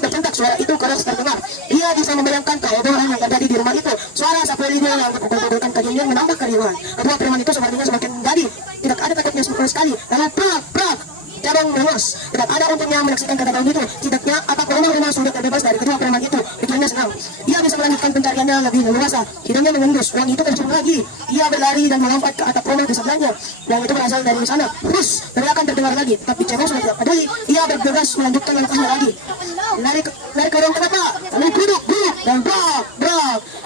tersentak suara itu keras terdengar. Ia bisa membayangkan kehebohan yang terjadi di rumah itu. Suara sapu lidi yang berpukul-pukulkan kakinya menambah keriuhan. Kedua preman itu sepertinya semakin menjadi. Tidak ada takutnya sama sekali. Lalu prak. Cemong mengus. Tidak ada untungnya menyaksikan kegagalan itu. Tidaknya atap rumah sudah terbebas dari kedua preman itu. Pikirnya senang. Ia bisa melanjutkan pencariannya lebih leluasa. Hidungnya mengendus. Uang itu terjun lagi. Ia berlari dan melompat ke atap rumah di sebelahnya. Uang itu berasal dari sana. Terus teriakan terdengar lagi. Tapi Cemong sudah tidak peduli. Ia bergegas melanjutkan langkahnya lagi. Lari ke ruang kenapa? Lalu duduk dan brak.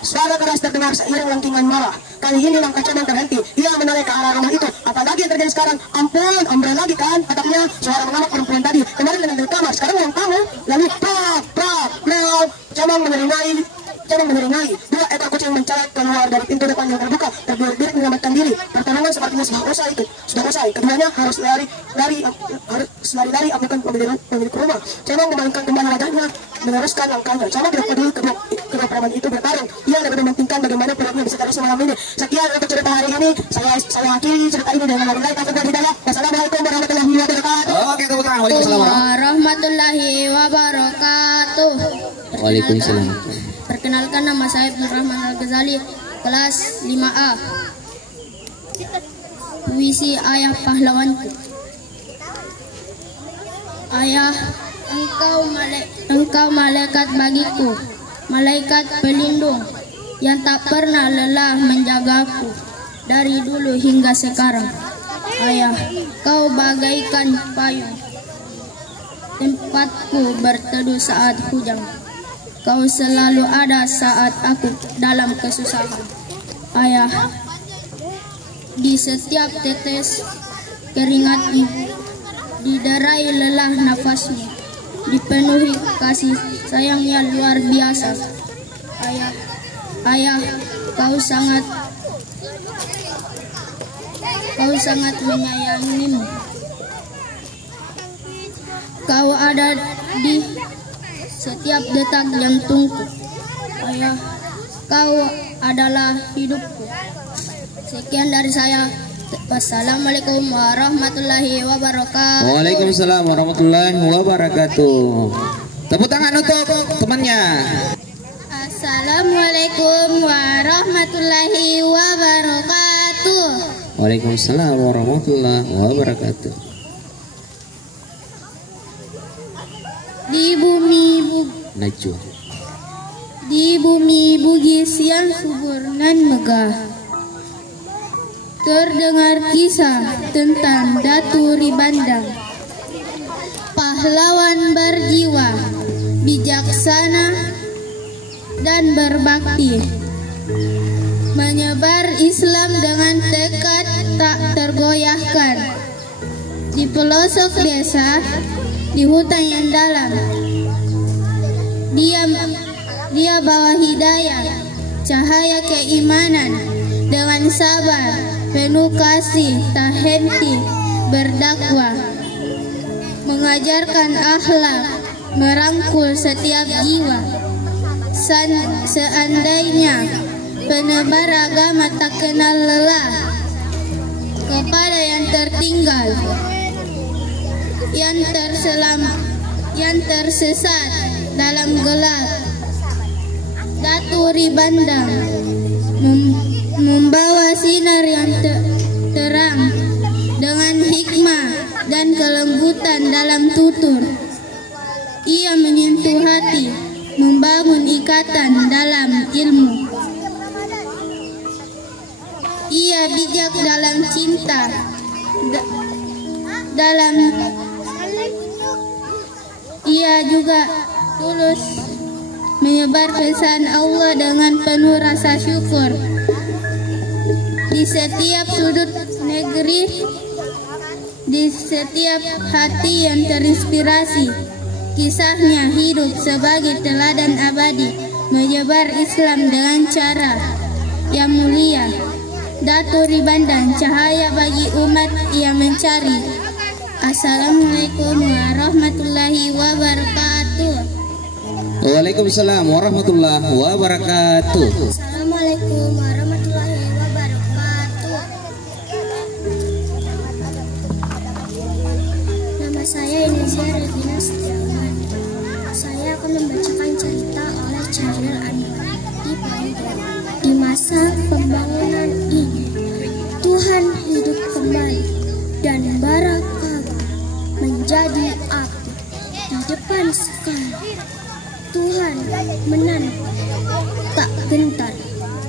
Suara keras terdengar seiring langkingan marah. Kali ini langkah Cemong terhenti. Ia menoleh ke arah rumah itu. Apalagi yang terjadi sekarang? Ampun, ombre lagi kan? Atapnya suara mengamak perempuan tadi. Kemarin dengan kamar, sekarang ruang tamu. Lalu prak. Cemong meneringai. 2 ekor kucing mencarat keluar dari pintu depan yang terbuka. Terbirit-birit menyelamatkan diri. Pertarungan sepertinya sudah usai. Keduanya harus lari amukan pemilik rumah. Cemong memalingkan kembali wajahnya, meneruskan langkahnya. Cemong tidak peduli kedua preman itu bertarung. Ia lebih mementingkan bagaimana perutnya bisa terisi malam ini. Sekian untuk cerita hari ini. Saya akhiri cerita ini dengan wabillahi taufiq wal hidayah. Wassalamualaikum warahmatullahi wabarakatuh. Oke, tepuk tangan. Waalaikumsalam warahmatullahi wabarakatuh. Waalaikumsalam. Perkenalkan, nama saya Abdul Rahman Al-Ghazali, kelas 5A. Puisi ayah pahlawanku. Ayah, engkau malaikat bagiku, malaikat pelindung yang tak pernah lelah menjagaku dari dulu hingga sekarang. Ayah, kau bagaikan payung tempatku berteduh saat hujan. Kau selalu ada saat aku dalam kesusahan. Ayah, di setiap tetes keringatmu, diderai lelah nafasmu, dipenuhi kasih sayang yang luar biasa. Ayah, kau sangat menyayangimu. Kau ada di setiap detak jantungku. Ayah, kau adalah hidupku. Sekian dari saya. Wassalamualaikum warahmatullahi wabarakatuh. Waalaikumsalam warahmatullahi wabarakatuh. Tepuk tangan untuk temannya. Assalamualaikum warahmatullahi wabarakatuh. Waalaikumsalam warahmatullahi wabarakatuh. Di bumi Bugis yang subur nan megah, terdengar kisah tentang Datu Ribandang, pahlawan berjiwa bijaksana dan berbakti, menyebar Islam dengan tekad tak tergoyahkan. Di pelosok desa, di hutan yang dalam, dia bawa hidayah, cahaya keimanan, dengan sabar, penuh kasih, tak henti berdakwah, mengajarkan akhlak, merangkul setiap jiwa. Seandainya penebar agama tak kenal lelah, kepada yang tertinggal, yang tersesat dalam gelap, Datu Ribandang membawa sinar yang terang dengan hikmah dan kelembutan dalam tutur. Ia menyentuh hati, membangun ikatan dalam ilmu. Ia bijak dalam cinta, ia juga tulus menyebar pesan Allah dengan penuh rasa syukur. Di setiap sudut negeri, di setiap hati yang terinspirasi, kisahnya hidup sebagai teladan abadi, menyebar Islam dengan cara yang mulia. Datu Ribandang, cahaya bagi umat yang mencari. Assalamualaikum warahmatullahi wabarakatuh. Waalaikumsalam warahmatullahi wabarakatuh. Assalamualaikum warahmatullahi wabarakatuh. Nama saya Indonesia Regina Setiawan. Saya akan membacakan cerita oleh Chairil Anwar di Bandung. Di masa pembangunan ini, Tuhan hidup kembali dan bara kayu menjadi api di depan sekali. Tuhan menanam tak gentar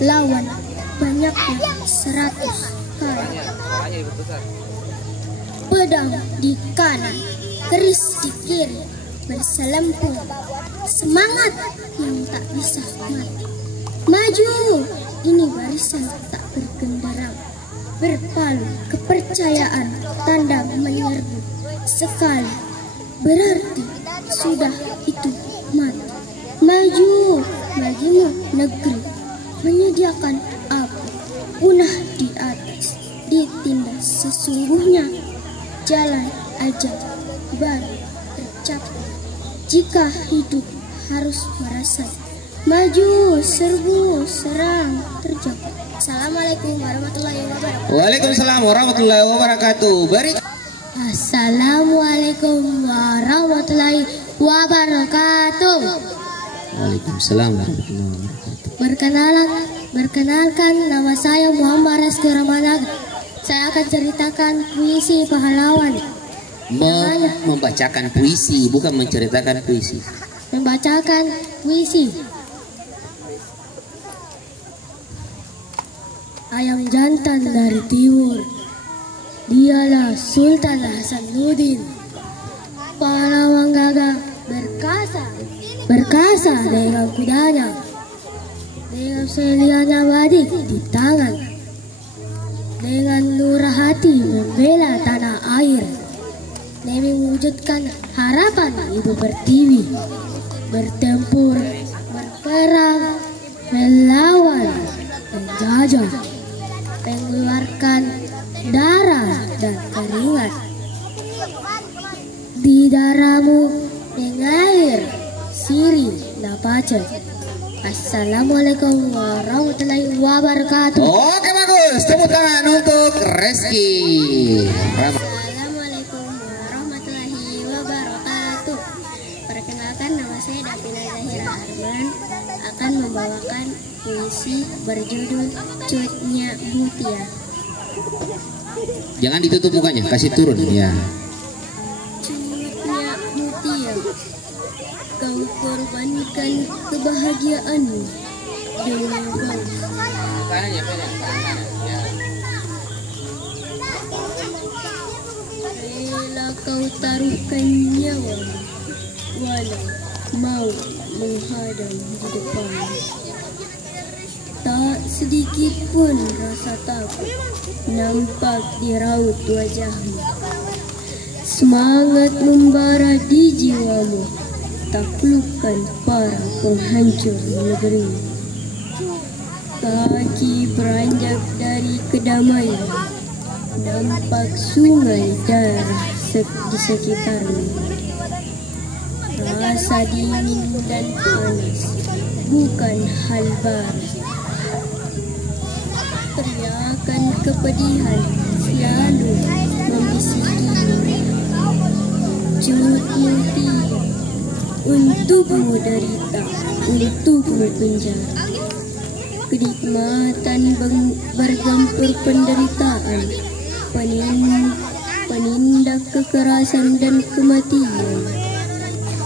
lawan banyaknya 100 kali. Pedang di kanan, keris di kiri, berselempung semangat yang tak bisa mati. Maju, ini barisan tak bergenderang, berpalu kepercayaan tanda menyerbu sekali, berarti sudah itu mati. Maju, majumu negeri, menyediakan api, punah di atas, ditindas sesungguhnya, jalan aja baru tercapai. Jika hidup harus merasa maju, serbu, serang, terjang. Assalamualaikum warahmatullahi wabarakatuh. Waalaikumsalam warahmatullahi wabarakatuh. Assalamualaikum warahmatullahi wabarakatuh. Waalaikumsalam warahmatullahi wabarakatuh. Perkenalkan, nama saya Muhammad Reski Ramanaga Saya akan ceritakan puisi pahlawan. Membacakan puisi, bukan menceritakan puisi. Membacakan puisi. Ayam jantan dari timur, dialah Sultan Hasanuddin, pahlawan gagah berkasa dengan kudanya, dengan selian abadi di tangan, dengan nurah hati membela tanah air, demi mewujudkan harapan Ibu Pertiwi, bertempur, berperang, melawan penjajah, mengeluarkan darah dan keringat. Di darahmu mengalir sirih napace. Assalamualaikum warahmatullahi wabarakatuh. Oke, bagus. Tepuk tangan untuk Reski. Assalamualaikum warahmatullahi wabarakatuh. Perkenalkan, nama saya Davina Zahira Arman, akan membawakan puisi berjudul Cutnya Mutia. Jangan ditutup mukanya, kasih turun ya. Cutnya Mutia, kau korbankan kebahagiaanmu dengan kau. Rela kau taruhkan nyawamu, walau mau menghadang di depan. Tak sedikit pun rasa takut nampak di raut wajahmu. Semangat membara di jiwamu, taklukkan para penghancur negeri. Kaki beranjak dari kedamaian, nampak sungai darah di sekitarmu. Rasa dingin dan panas bukan hal baru. Teriakan kepedihan selalu membisikimu. Cut Mutia, untukmu derita, untukmu penjara. Kenikmatan bercampur penderitaan, penindak kekerasan dan kematian.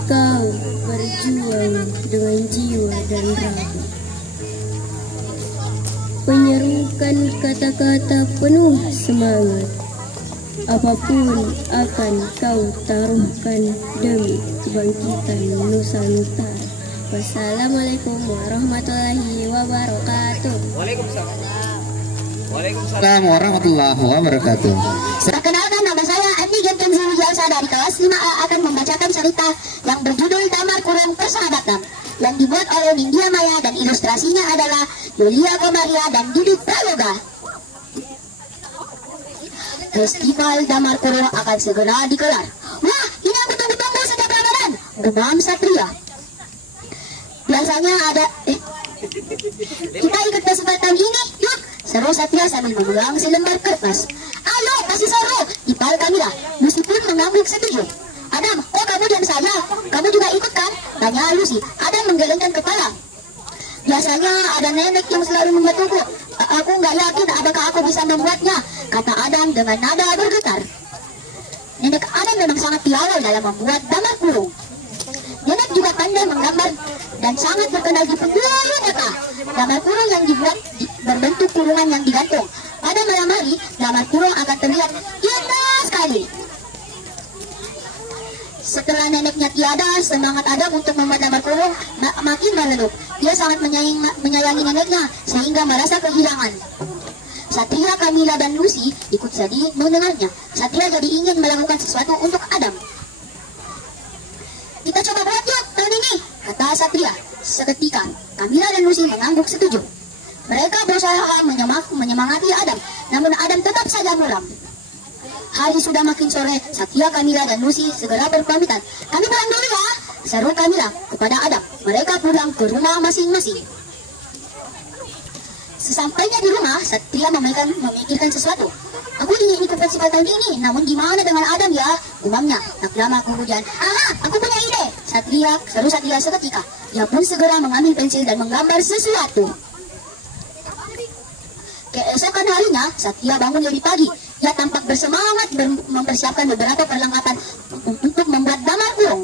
Kau berjuang dengan jiwa dan raga. Penyerukan kata-kata penuh semangat, apapun akan kau taruhkan demi kebangkitan Nusantara. Wassalamualaikum warahmatullahi wabarakatuh. Waalaikumsalam warahmatullahi wabarakatuh. Perkenalkan, nama saya Andi Genting Zulujalsa dari kelas 5A akan membacakan cerita yang berjudul Damar Kurung Persahabatan yang dibuat oleh Nindya Maya dan ilustrasinya adalah Yulia Komaria dan Didit Prayoga. Festival Damar Kurung akan segera digelar. Wah, ini aku tunggu-tunggu setiap Ramadan, gemam Satria. Biasanya ada kita ikut festival tahun ini, yuk, seru Satria sambil memegang selembar kertas. Ayo, masih seru, ipal Kamila. Lucy pun mengangguk setuju. Adam, kok kamu diam saja? Kamu juga ikut kan? Tanya Lucy. Adam menggelengkan kepala. Biasanya ada nenek yang selalu membantuku. Aku nggak yakin apakah aku bisa membuatnya, kata Adam dengan nada bergetar. Nenek Adam memang sangat piawai dalam membuat damar kurung. Nenek juga pandai menggambar dan sangat terkenal di penjuru nyata. Damar kurung yang dibuat berbentuk kurungan yang digantung. Pada malam hari, damar kurung akan terlihat indah sekali. Setelah neneknya tiada, semangat Adam untuk membuat damar kurung makin meredup. Dia sangat menyayangi neneknya sehingga merasa kehilangan. Satria, Kamila, dan Lucy ikut sedih mendengarnya. Satria jadi ingin melakukan sesuatu untuk Adam. Kita coba buat yuk tahun ini, kata Satria. Seketika, Kamila dan Lucy mengangguk setuju. Mereka berusaha menyemangati Adam, namun Adam tetap saja muram. Hari sudah makin sore, Satria, Kamila, dan Lucy segera berpamitan. Kami pulang dulu ya, seru Kamila kepada Adam. Mereka pulang ke rumah masing-masing. Sesampainya di rumah, Satria memikirkan sesuatu. Aku ingin ikut festival tahun ini, namun gimana dengan Adam ya? Gumamnya. Tak lama kemudian, aha, aku punya ide. Seru Satria seketika. Dia pun segera mengambil pensil dan menggambar sesuatu. Keesokan harinya, harinya, Satria bangun lebih pagi. Ia tampak bersemangat mempersiapkan beberapa perlengkapan untuk membuat damar kurung.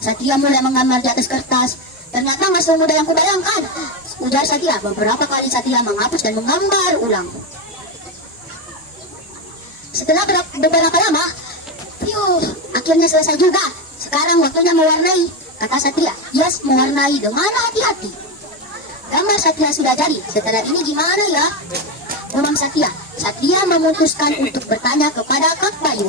Satria mulai menggambar di atas kertas. Ternyata nggak semudah yang kubayangkan, ujar Satria. Beberapa kali Satria menghapus dan menggambar ulang. Setelah beberapa lama, akhirnya selesai juga. Sekarang waktunya mewarnai, kata Satria. Yes, mewarnai dengan hati-hati. Gambar Satria sudah jadi. Setelah ini gimana ya? Umam Satria. Satria memutuskan untuk bertanya kepada Kak Bayu.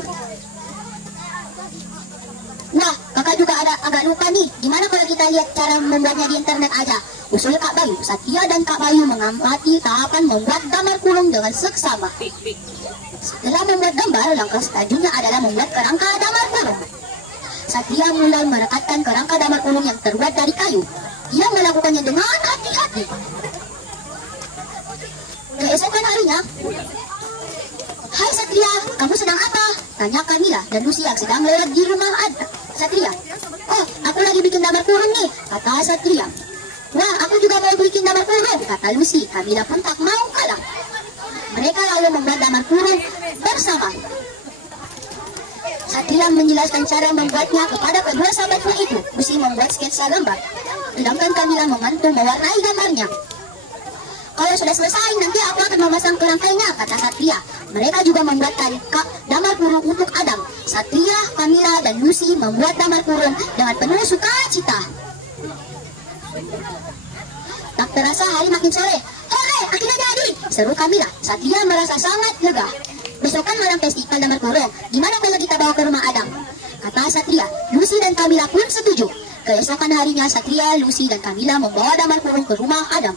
Nah, kakak juga agak lupa nih. Gimana kalau kita lihat cara membuatnya di internet aja? Usul Kak Bayu. Satria dan Kak Bayu mengamati tahapan membuat damar kurung dengan seksama. Setelah membuat gambar, langkah selanjutnya adalah membuat kerangka damar kurung. Satria mulai merekatkan kerangka damar kurung yang terbuat dari kayu. Ia melakukannya dengan hati-hati. Keesokan harinya, "Hai Satria, kamu sedang apa?" tanya Kamila dan Lucy yang sedang lewat di rumah Satria. "Oh, aku lagi bikin damar kurung nih," kata Satria. "Wah, aku juga mau bikin damar kurung," kata Lucy. Kamila pun tak mau kalah. Mereka lalu membuat damar kurung bersama. Satria menjelaskan cara membuatnya kepada kedua sahabatnya itu. Lucy membuat sketsa gambar, sedangkan Kamila membantu mewarnai gambarnya. "Kalau sudah selesai, nanti aku akan memasang kerangkainya," kata Satria. Mereka juga membuat damar kurung untuk Adam. Satria, Kamila, dan Lucy membuat damar kurung dengan penuh sukacita. Tak terasa hari makin sore. "Hore, akhirnya jadi!" seru Kamila. Satria merasa sangat lega. "Besokan malam festival damar kurung. Gimana kalau kita bawa ke rumah Adam?" kata Satria. Lucy dan Kamila pun setuju. Keesokan harinya, Satria, Lucy, dan Kamila membawa damar kurung ke rumah Adam.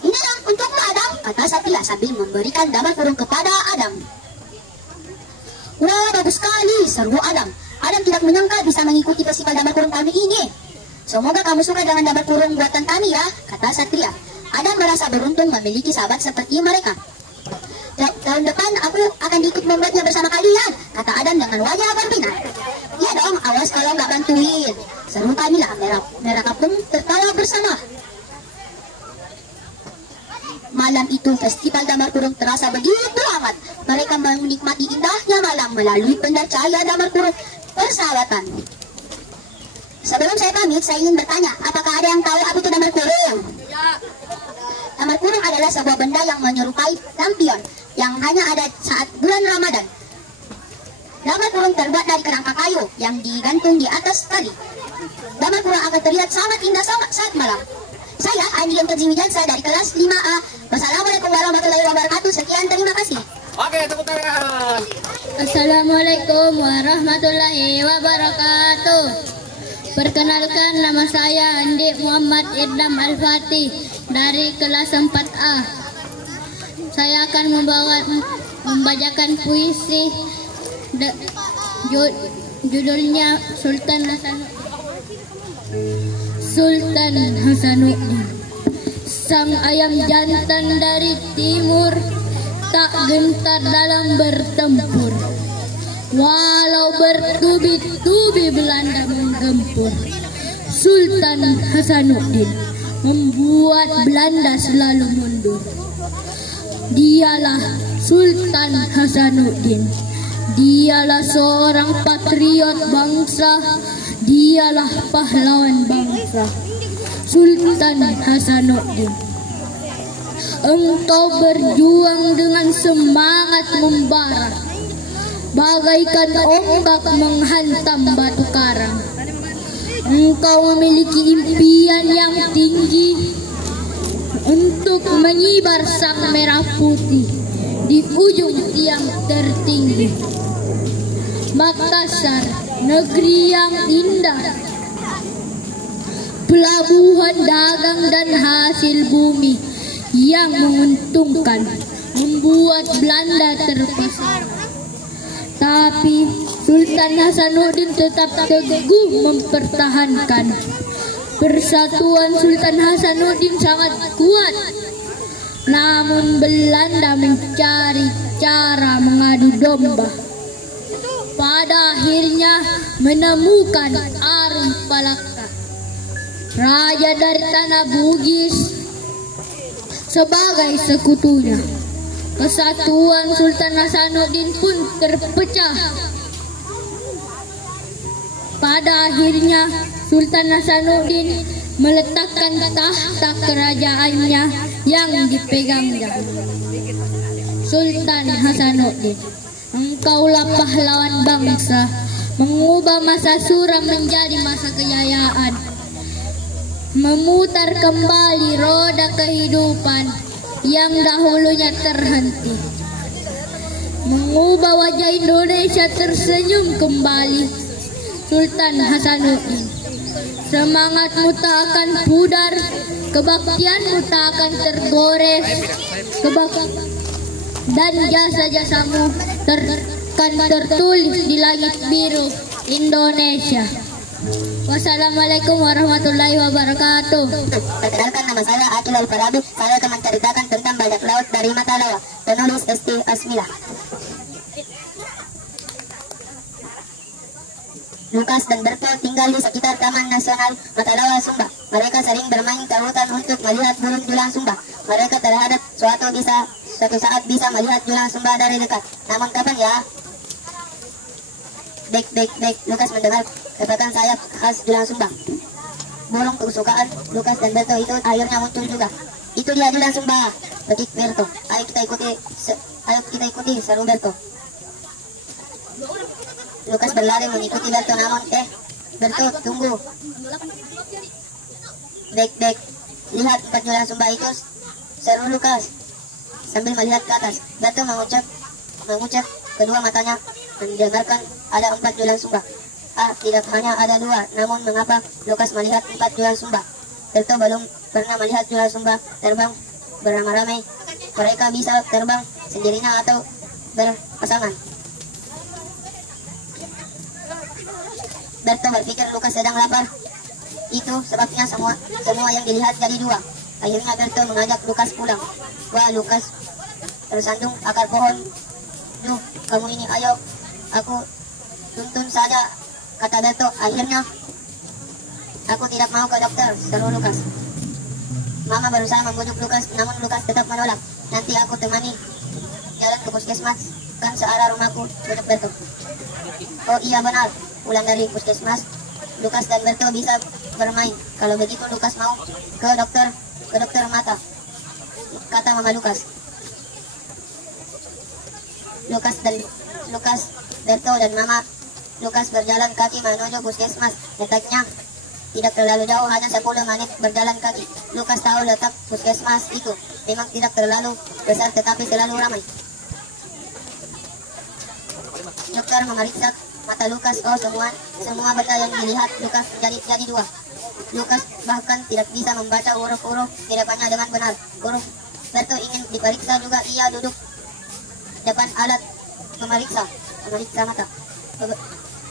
"Inilah untukmu Adam," kata Satria sambil memberikan damar kurung kepada Adam. "Wah, bagus sekali," seru Adam. Adam tidak menyangka bisa mengikuti festival damar kurung kami ini. "Semoga kamu suka dengan damar kurung buatan kami ya," kata Satria. Adam merasa beruntung memiliki sahabat seperti mereka. "Tahun depan aku akan ikut membuatnya bersama kalian," kata Adam dengan wajah berbinar. "Iya dong, awas kalau nggak bantuin," seru Kamila. Mereka pun tertawa bersama. Malam itu festival damar kurung terasa begitu hangat. Mereka menikmati indahnya malam melalui pendar cahaya damar kurung persahabatan. Sebelum saya pamit, saya ingin bertanya, apakah ada yang tahu apa itu damar kurung? Damar kurung adalah sebuah benda yang menyerupai lampion yang hanya ada saat bulan Ramadan. Damar kurung terbuat dari kerangka kayu yang digantung di atas tali. Damar kurung akan terlihat sangat indah saat malam. Saya Andi Wijansa dari kelas 5A. Wassalamualaikum warahmatullahi wabarakatuh. Sekian, terima kasih. Oke, tepuk tangan. Assalamualaikum warahmatullahi wabarakatuh. Perkenalkan, nama saya Andi Muhammad Irdam Al-Fatih dari kelas 4A. Saya akan membacakan puisi judulnya Sultan Hasanuddin. Sang ayam jantan dari timur tak gentar dalam bertempur, walau bertubi-tubi Belanda menggempur. Sultan Hasanuddin membuat Belanda selalu mundur. Dialah Sultan Hasanuddin. Dialah seorang patriot bangsa. Dialah pahlawan bangsa. Sultan Hasanuddin. Engkau berjuang dengan semangat membara, bagaikan ombak menghantam batu karang. Engkau memiliki impian yang tinggi untuk mengibar sang merah putih di ujung tiang tertinggi. Makassar, negeri yang indah, pelabuhan dagang dan hasil bumi yang menguntungkan, membuat Belanda terpesona. Tapi Sultan Hasanuddin tetap teguh mempertahankan persatuan. Sultan Hasanuddin sangat kuat, namun Belanda mencari cara mengadu domba. Pada akhirnya menemukan Arum Palaka, raja dari tanah Bugis, sebagai sekutunya. Kesatuan Sultan Hasanuddin pun terpecah. Pada akhirnya Sultan Hasanuddin meletakkan tahta kerajaannya yang dipegangnya. Sultan Hasanuddin, engkaulah pahlawan bangsa, mengubah masa suram menjadi masa kejayaan, memutar kembali roda kehidupan yang dahulunya terhenti, mengubah wajah Indonesia tersenyum kembali. Sultan Hasanuddin, semangatmu tak akan pudar, kebaktianmu tak akan tergores, dan jasa-jasamu akan tertulis di langit biru Indonesia. Wassalamualaikum warahmatullahi wabarakatuh. Perkenalkan, nama saya Akil Al-Farabi. Saya akan menceritakan tentang bajak laut dari Matalawa. Penulis Esti Asmila. Lukas dan Bertol tinggal di sekitar Taman Nasional Matalawa, Sumba. Mereka sering bermain ke hutan untuk melihat burung julang Sumba. Mereka terhadap suatu saat bisa melihat julang Sumba dari dekat. Namun kapan ya? Bek, Lukas mendengar kepatan sayap khas julang Sumba. Burung kesukaan Lukas dan Berto itu akhirnya muncul juga. Itu dia julang Sumba, betik Berto. Ayo kita ikuti, seru Berto. Lukas berlari mengikuti Berto, namun Berto, tunggu. Bek, lihat 4 julang Sumba itu, seru Lukas. Sambil melihat ke atas, Berto mengucap kedua matanya mendengarkan ada 4 julang Sumba. Tidak hanya ada 2, namun mengapa Lukas melihat 4 julang Sumba? Berto belum pernah melihat julang Sumba terbang beramai-ramai. Mereka bisa terbang sendirinya atau berpasangan. Berto berpikir Lukas sedang lapar. Itu sebabnya semua yang dilihat jadi 2. Akhirnya Berto mengajak Lukas pulang. Wah, Lukas tersandung akar pohon. Duh, kamu ini, ayo, aku tuntun saja, kata Berto. Akhirnya, aku tidak mau ke dokter, seru Lukas. Mama berusaha membujuk Lukas, namun Lukas tetap menolak. Nanti aku temani jalan ke puskesmas, kan searah rumahku, bujuk Berto. Oh iya benar, pulang dari puskesmas, Lukas dan Berto bisa bermain. Kalau begitu Lukas mau ke dokter mata, kata mama Lukas. Lukas, Berto dan mama Lukas berjalan kaki menuju puskesmas. Letaknya tidak terlalu jauh, hanya 10 menit berjalan kaki. Lukas tahu letak puskesmas itu memang tidak terlalu besar, tetapi selalu ramai. Dokter memeriksa mata Lukas. Oh, semua benda yang dilihat Lukas jadi 2. Lukas bahkan tidak bisa membaca huruf-huruf di depannya dengan benar. Huruf Berto ingin diperiksa juga. Ia duduk depan alat memeriksa mata.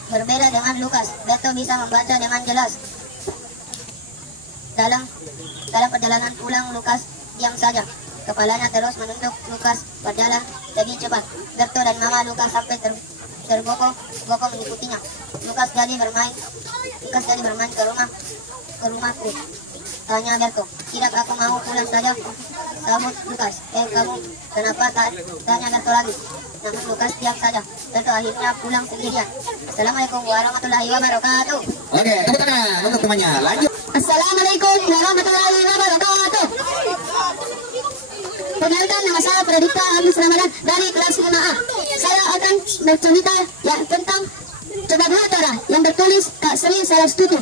Berbeda dengan Lukas, Berto bisa membaca dengan jelas. Dalam perjalanan pulang, Lukas diam saja. Kepalanya terus menunduk. Lukas berjalan lebih cepat. Berto dan mama Lukas sampai terbokok mengikutinya. Lukas jadi bermain ke rumahku, tanya Berto. Tidak, aku mau pulang saja, sahut Lukas. Kamu kenapa, tanya Berto lagi. Namun Lukas diam saja. Berto akhirnya pulang sendirian. Assalamualaikum warahmatullahi wabarakatuh. Oke, tepuk tangan untuk temannya. Lanjut. Assalamualaikum warahmatullahi wabarakatuh. Perkenalkan, nama saya Pradita Agus Ramadan dari kelas 5A. Saya akan bercerita tentang coba Utara yang bertulis Kak Sri Sarastuti.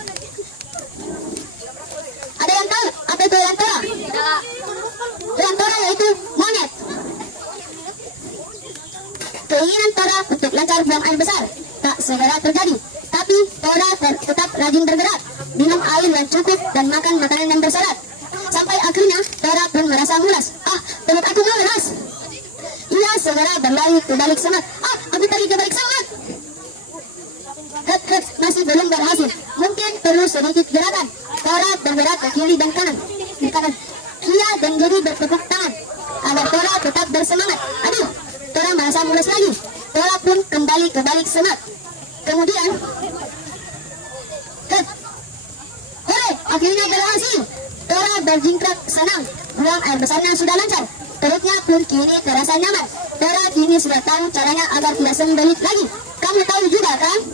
Ada yang tahu apa itu Lantara? Lantara yaitu monyet. Keinginan Tora untuk lancar buang air besar tak segera terjadi, tapi Tora tetap rajin bergerak, minum air yang cukup dan makan makanan yang berserat. Sampai akhirnya Tora pun merasa mulas. Perut aku mulas. Ia segera berlari ke balik semak. Aku pergi ke balik semak. Masih belum berhasil. Mungkin perlu sedikit gerakan. Tora bergerak ke kiri dan kanan. Ia dan jadi bertepuk tangan agar Tora tetap bersemangat. Aduh, Tora merasa mulas lagi. Tora pun kembali ke balik semak. Kemudian, hore, akhirnya berhasil. Tora berjingkrak senang. Buang air besarnya sudah lancar. Perutnya pun kini terasa nyaman. Dara kini sudah tahu caranya agar tidak sembelit lagi. Kamu tahu juga kan?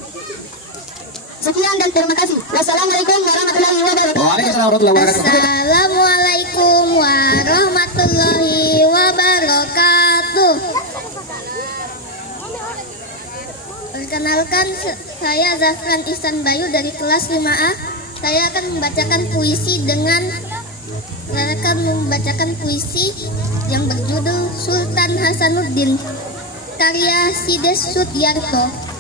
Sekian dan terima kasih. Wassalamualaikum warahmatullahi wabarakatuh. Waalaikumsalam warahmatullahi wabarakatuh. Assalamualaikum warahmatullahi wabarakatuh. Perkenalkan, saya Zafran Ihsan Bayu dari kelas 5A. Saya akan membacakan puisi yang berjudul Sultan Hasanuddin, karya Sides Sutyarto.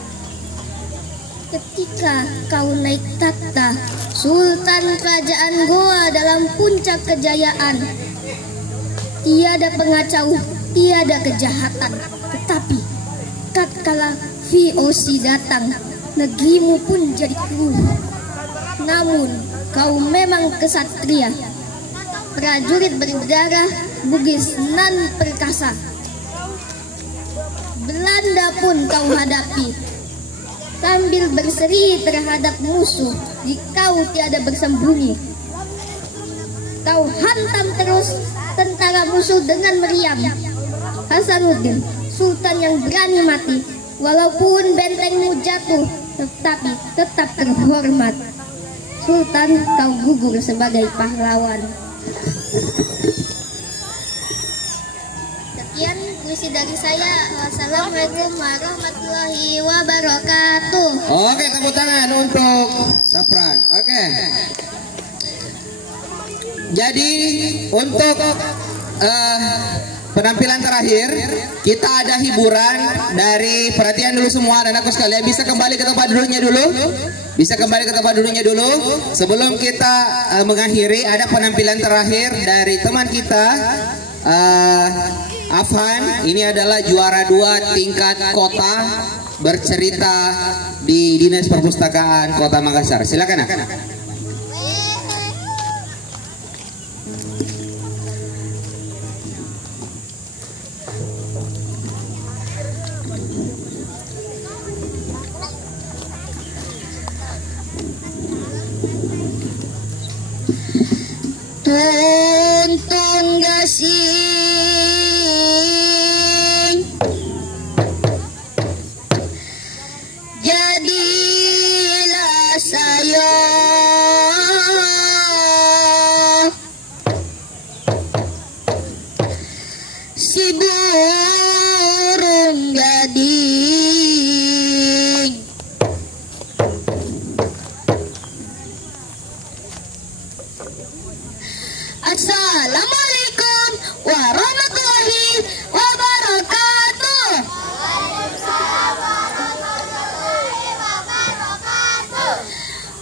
Ketika kau naik takhta, Sultan Kerajaan Goa dalam puncak kejayaan, tiada pengacau, tiada kejahatan. Tetapi tatkala VOC datang, negerimu pun jadi keruh. Namun kau memang kesatria, prajurit berdarah, Bugis nan perkasa. Belanda pun kau hadapi, sambil berseri terhadap musuh, kau tiada bersembunyi. Kau hantam terus tentara musuh dengan meriam. Hasanuddin, Sultan yang berani mati, walaupun bentengmu jatuh, tetapi tetap terhormat. Sultan, kau gugur sebagai pahlawan. Sekian puisi dari saya. Wassalamualaikum warahmatullahi wabarakatuh. Oke, tepuk tangan untuk Zafran. Oke. Jadi untuk penampilan terakhir kita ada hiburan dari, perhatian dulu semua dan aku sekalian, bisa kembali ke tempat duduknya dulu. Bisa kembali ke tempat duduknya dulu. Sebelum kita mengakhiri, ada penampilan terakhir dari teman kita Afhan. Ini adalah juara 2 tingkat kota bercerita di Dinas Perpustakaan Kota Makassar. Silakan. Tuntung gasing, jadilah saya si burung gading. Assalamualaikum warahmatullahi wabarakatuh.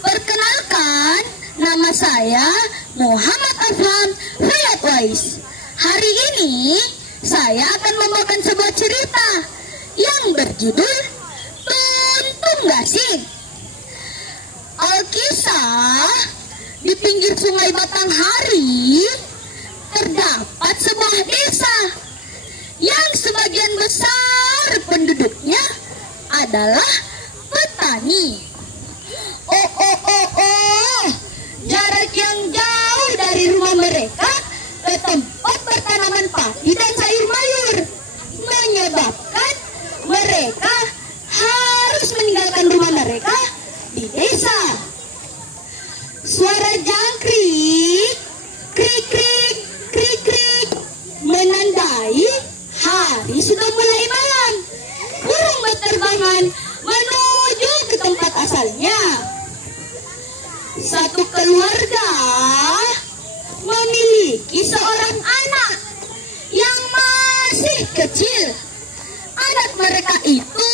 Perkenalkan, nama saya Muhammad Afhan Hayat Wais. Hari ini saya akan membawakan sebuah cerita yang berjudul Tuntung Gasing. Alkisah, di pinggir sungai Batanghari terdapat sebuah desa yang sebagian besar penduduknya adalah petani. Jarak yang jauh dari rumah mereka ke tempat bertanaman padi dan sayur mayur menyebabkan mereka harus meninggalkan rumah mereka di desa. Suara jangkrik, krik-krik, krik-krik menandai hari sudah mulai malam. Burung berterbangan menuju ke tempat asalnya. Satu keluarga memiliki seorang anak yang masih kecil. Anak mereka itu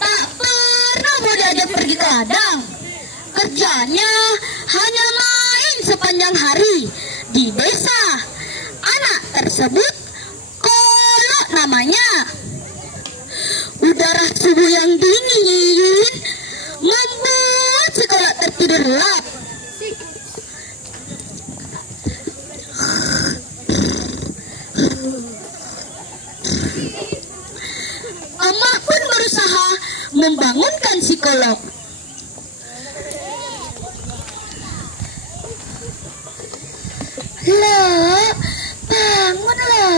tak pernah mau diajak pergi ke ladang. Kerjanya hanya main sepanjang hari di desa. Anak tersebut Kolo namanya. Udara subuh yang dingin membuat si Kolo tertidur lelap. Emak pun berusaha membangunkan si Kolo. Lo, bangun lo.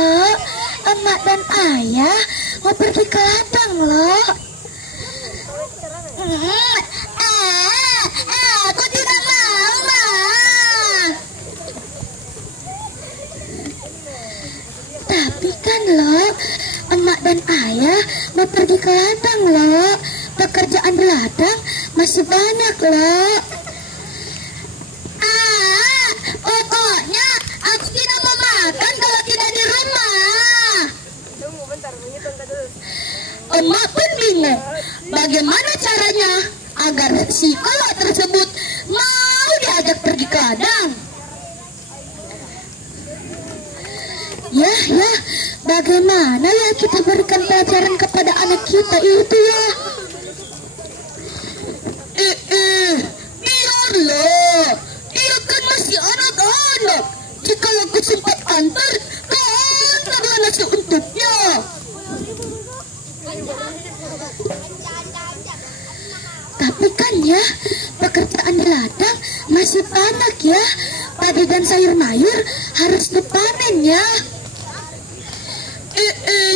emak dan ayah mau pergi ke ladang loh. Aku tidak mau, Ma. Tapi kan loh, emak dan ayah mau pergi ke ladang loh. Pekerjaan di ladang masih banyak loh. Pokoknya aku tidak mau makan kalau tidak di rumah. Emak pun bingung bagaimana caranya agar si kolot tersebut mau diajak pergi ke ladang. Ya, bagaimana ya kita berikan pelajaran kepada anak kita itu ya? Biarlah, dia kan masih anak-anak. Jika aku sempat antar, kau antarlah nasi untuknya. Tapi kan ya, pekerjaan di ladang masih banyak ya. Padi dan sayur mayur harus dipanen ya.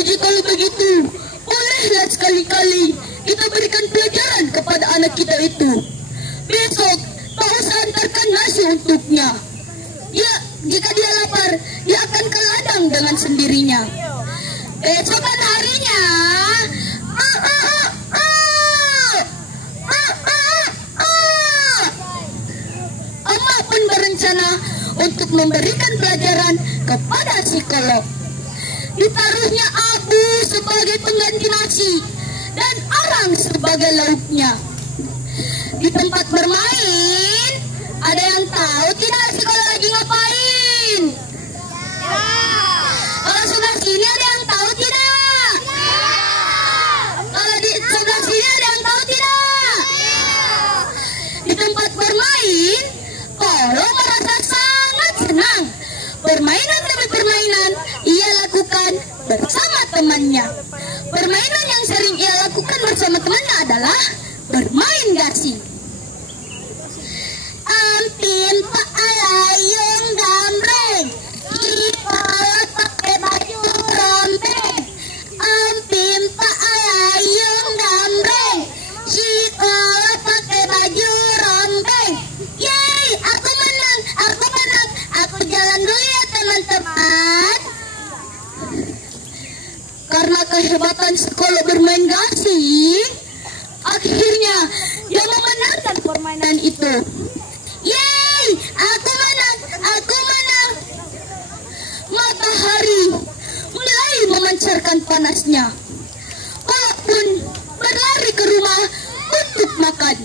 Jika begitu, bolehlah sekali-kali kita berikan pelajaran kepada anak kita itu. Besok, tak usah antarkan nasi untuknya. Ya, jika dia lapar, dia akan ke ladang dengan sendirinya. Besokan harinya, emak pun berencana untuk memberikan pelajaran kepada si kolot. Ditaruhnya abu sebagai pengganti nasi dan arang sebagai lauknya. Di tempat bermain, ada yang tahu tidak si kolot lagi ngapain? Kalau sebelah sini ada yang tahu tidak? Kalau di sebelah sini ada yang tahu tidak? Di tempat bermain, kolot merasa sangat senang. Permainan demi permainan ia lakukan bersama temannya. Permainan yang sering ia lakukan bersama temannya adalah bermain gasing. Ampin pak alayung gamreng, kolot pakai baju rompeng. Ampin pak alayung gamreng, si kolot pakai baju rompeng. Yeay, aku menang, aku jalan dulu ya teman-teman. Karena kehebatan sekolah bermain gasing, akhirnya dia memenangkan permainan itu. Yeay, aku menang. Matahari mulai memancarkan panasnya. Kolot pun berlari ke rumah untuk makan.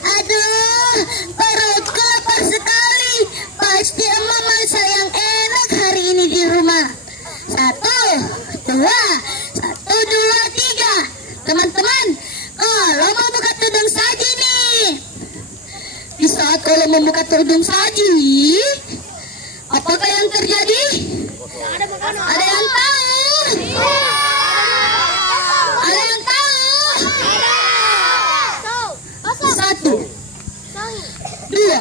Aduh, perutku lapar sekali. Pasti emak masak yang enak hari ini di rumah. 1, 2, 3. Teman-teman, kalau mau buka tudung saji nih. Di saat kalau membuka tudung saji, apakah yang terjadi? Ada yang tahu? Ada yang tahu? 1, 2,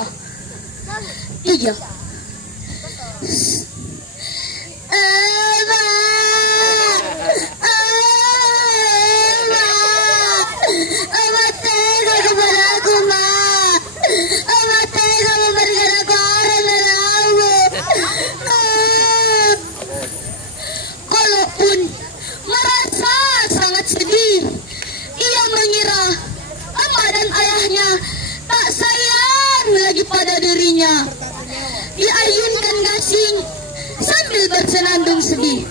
3. Diayunkan gasing sambil bersenandung sedih.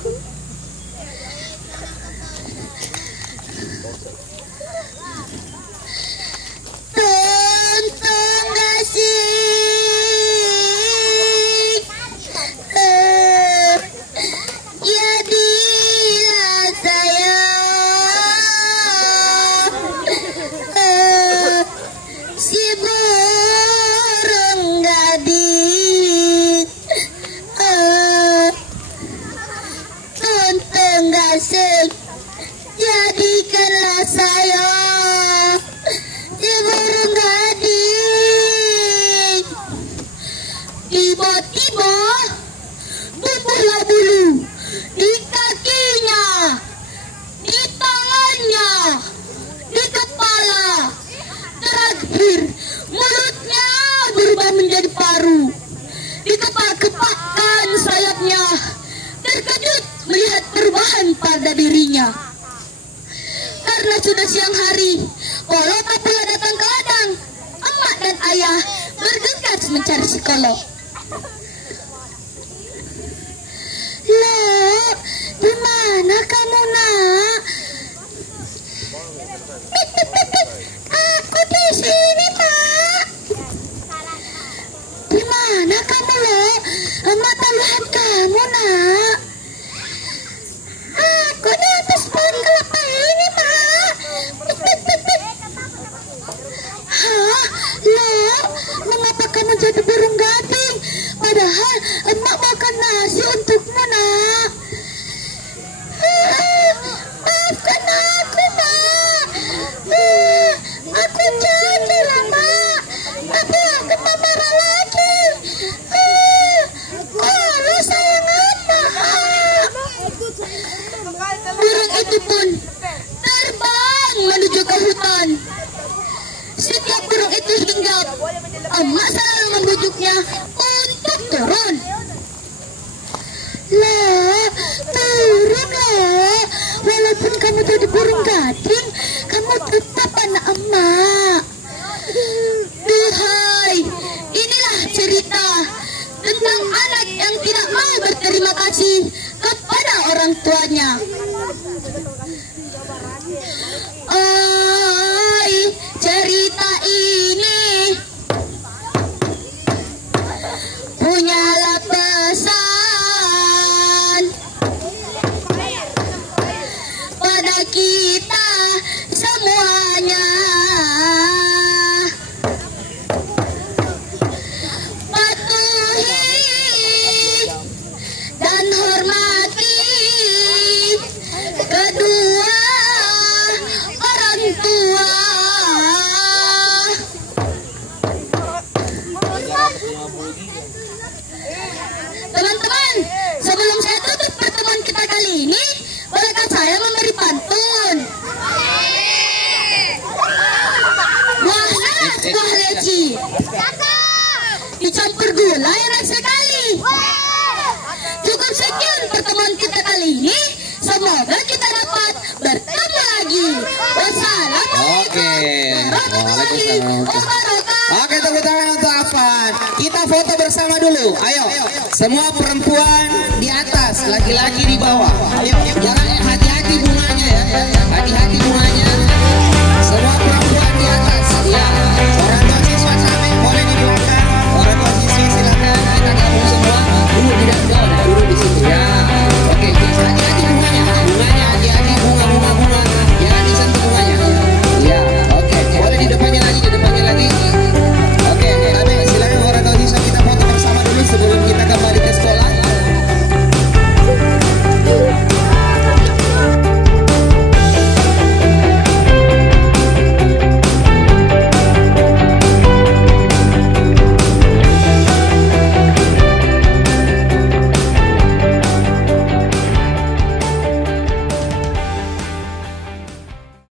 Tuntung gasing, jadilah saya si burung gading. Tuntung gasing, jadikanlah saya si burung gading. dirinya. Karena sudah siang hari, Kolo tak pula datang ke ladang. Emak dan ayah bergegas mencari si Kolo. Loh, di mana kamu, Nak? Aku di sini, Pak. Di mana kamu, Lo? Emak tak lihat kamu, Nak. Aku di atas pohon kelapa ini, Pak. Hah? Lo, mengapa kamu jadi burung gading? Padahal emak makan nasi untukmu, Nak. Maafkan aku, Mak. Aku janji lah, Mak. Tapi aku tak marah lagi. Kolo sayangan, Mak. Burung itu pun terbang menuju ke hutan. Setiap burung itu hinggap, emak selalu membujuknya untuk turun. Lah, turun lah. Walaupun kamu jadi burung gading, kamu tetap anak emak. Duhai, inilah cerita tentang anak yang tidak mau berterima kasih kepada orang tuanya. Cerita ini punyalah pesan pada kita semuanya. Patuhi dan hormati kedua orang tua. Teman-teman, sebelum saya tutup pertemuan kita kali ini, bolehkah saya memberi pantun? Wah nas, wah leci, dicampur gula enak sekali. Cukup sekian pertemuan kita kali ini. Semoga kita dapat bertemu lagi. Wassalamualaikum warahmatullahi wabarakatuh. Oke, tepuk tangan untuk Afan. Kita foto bersama dulu. Ayo, semua perempuan di atas, laki-laki di bawah. Ayo, jangan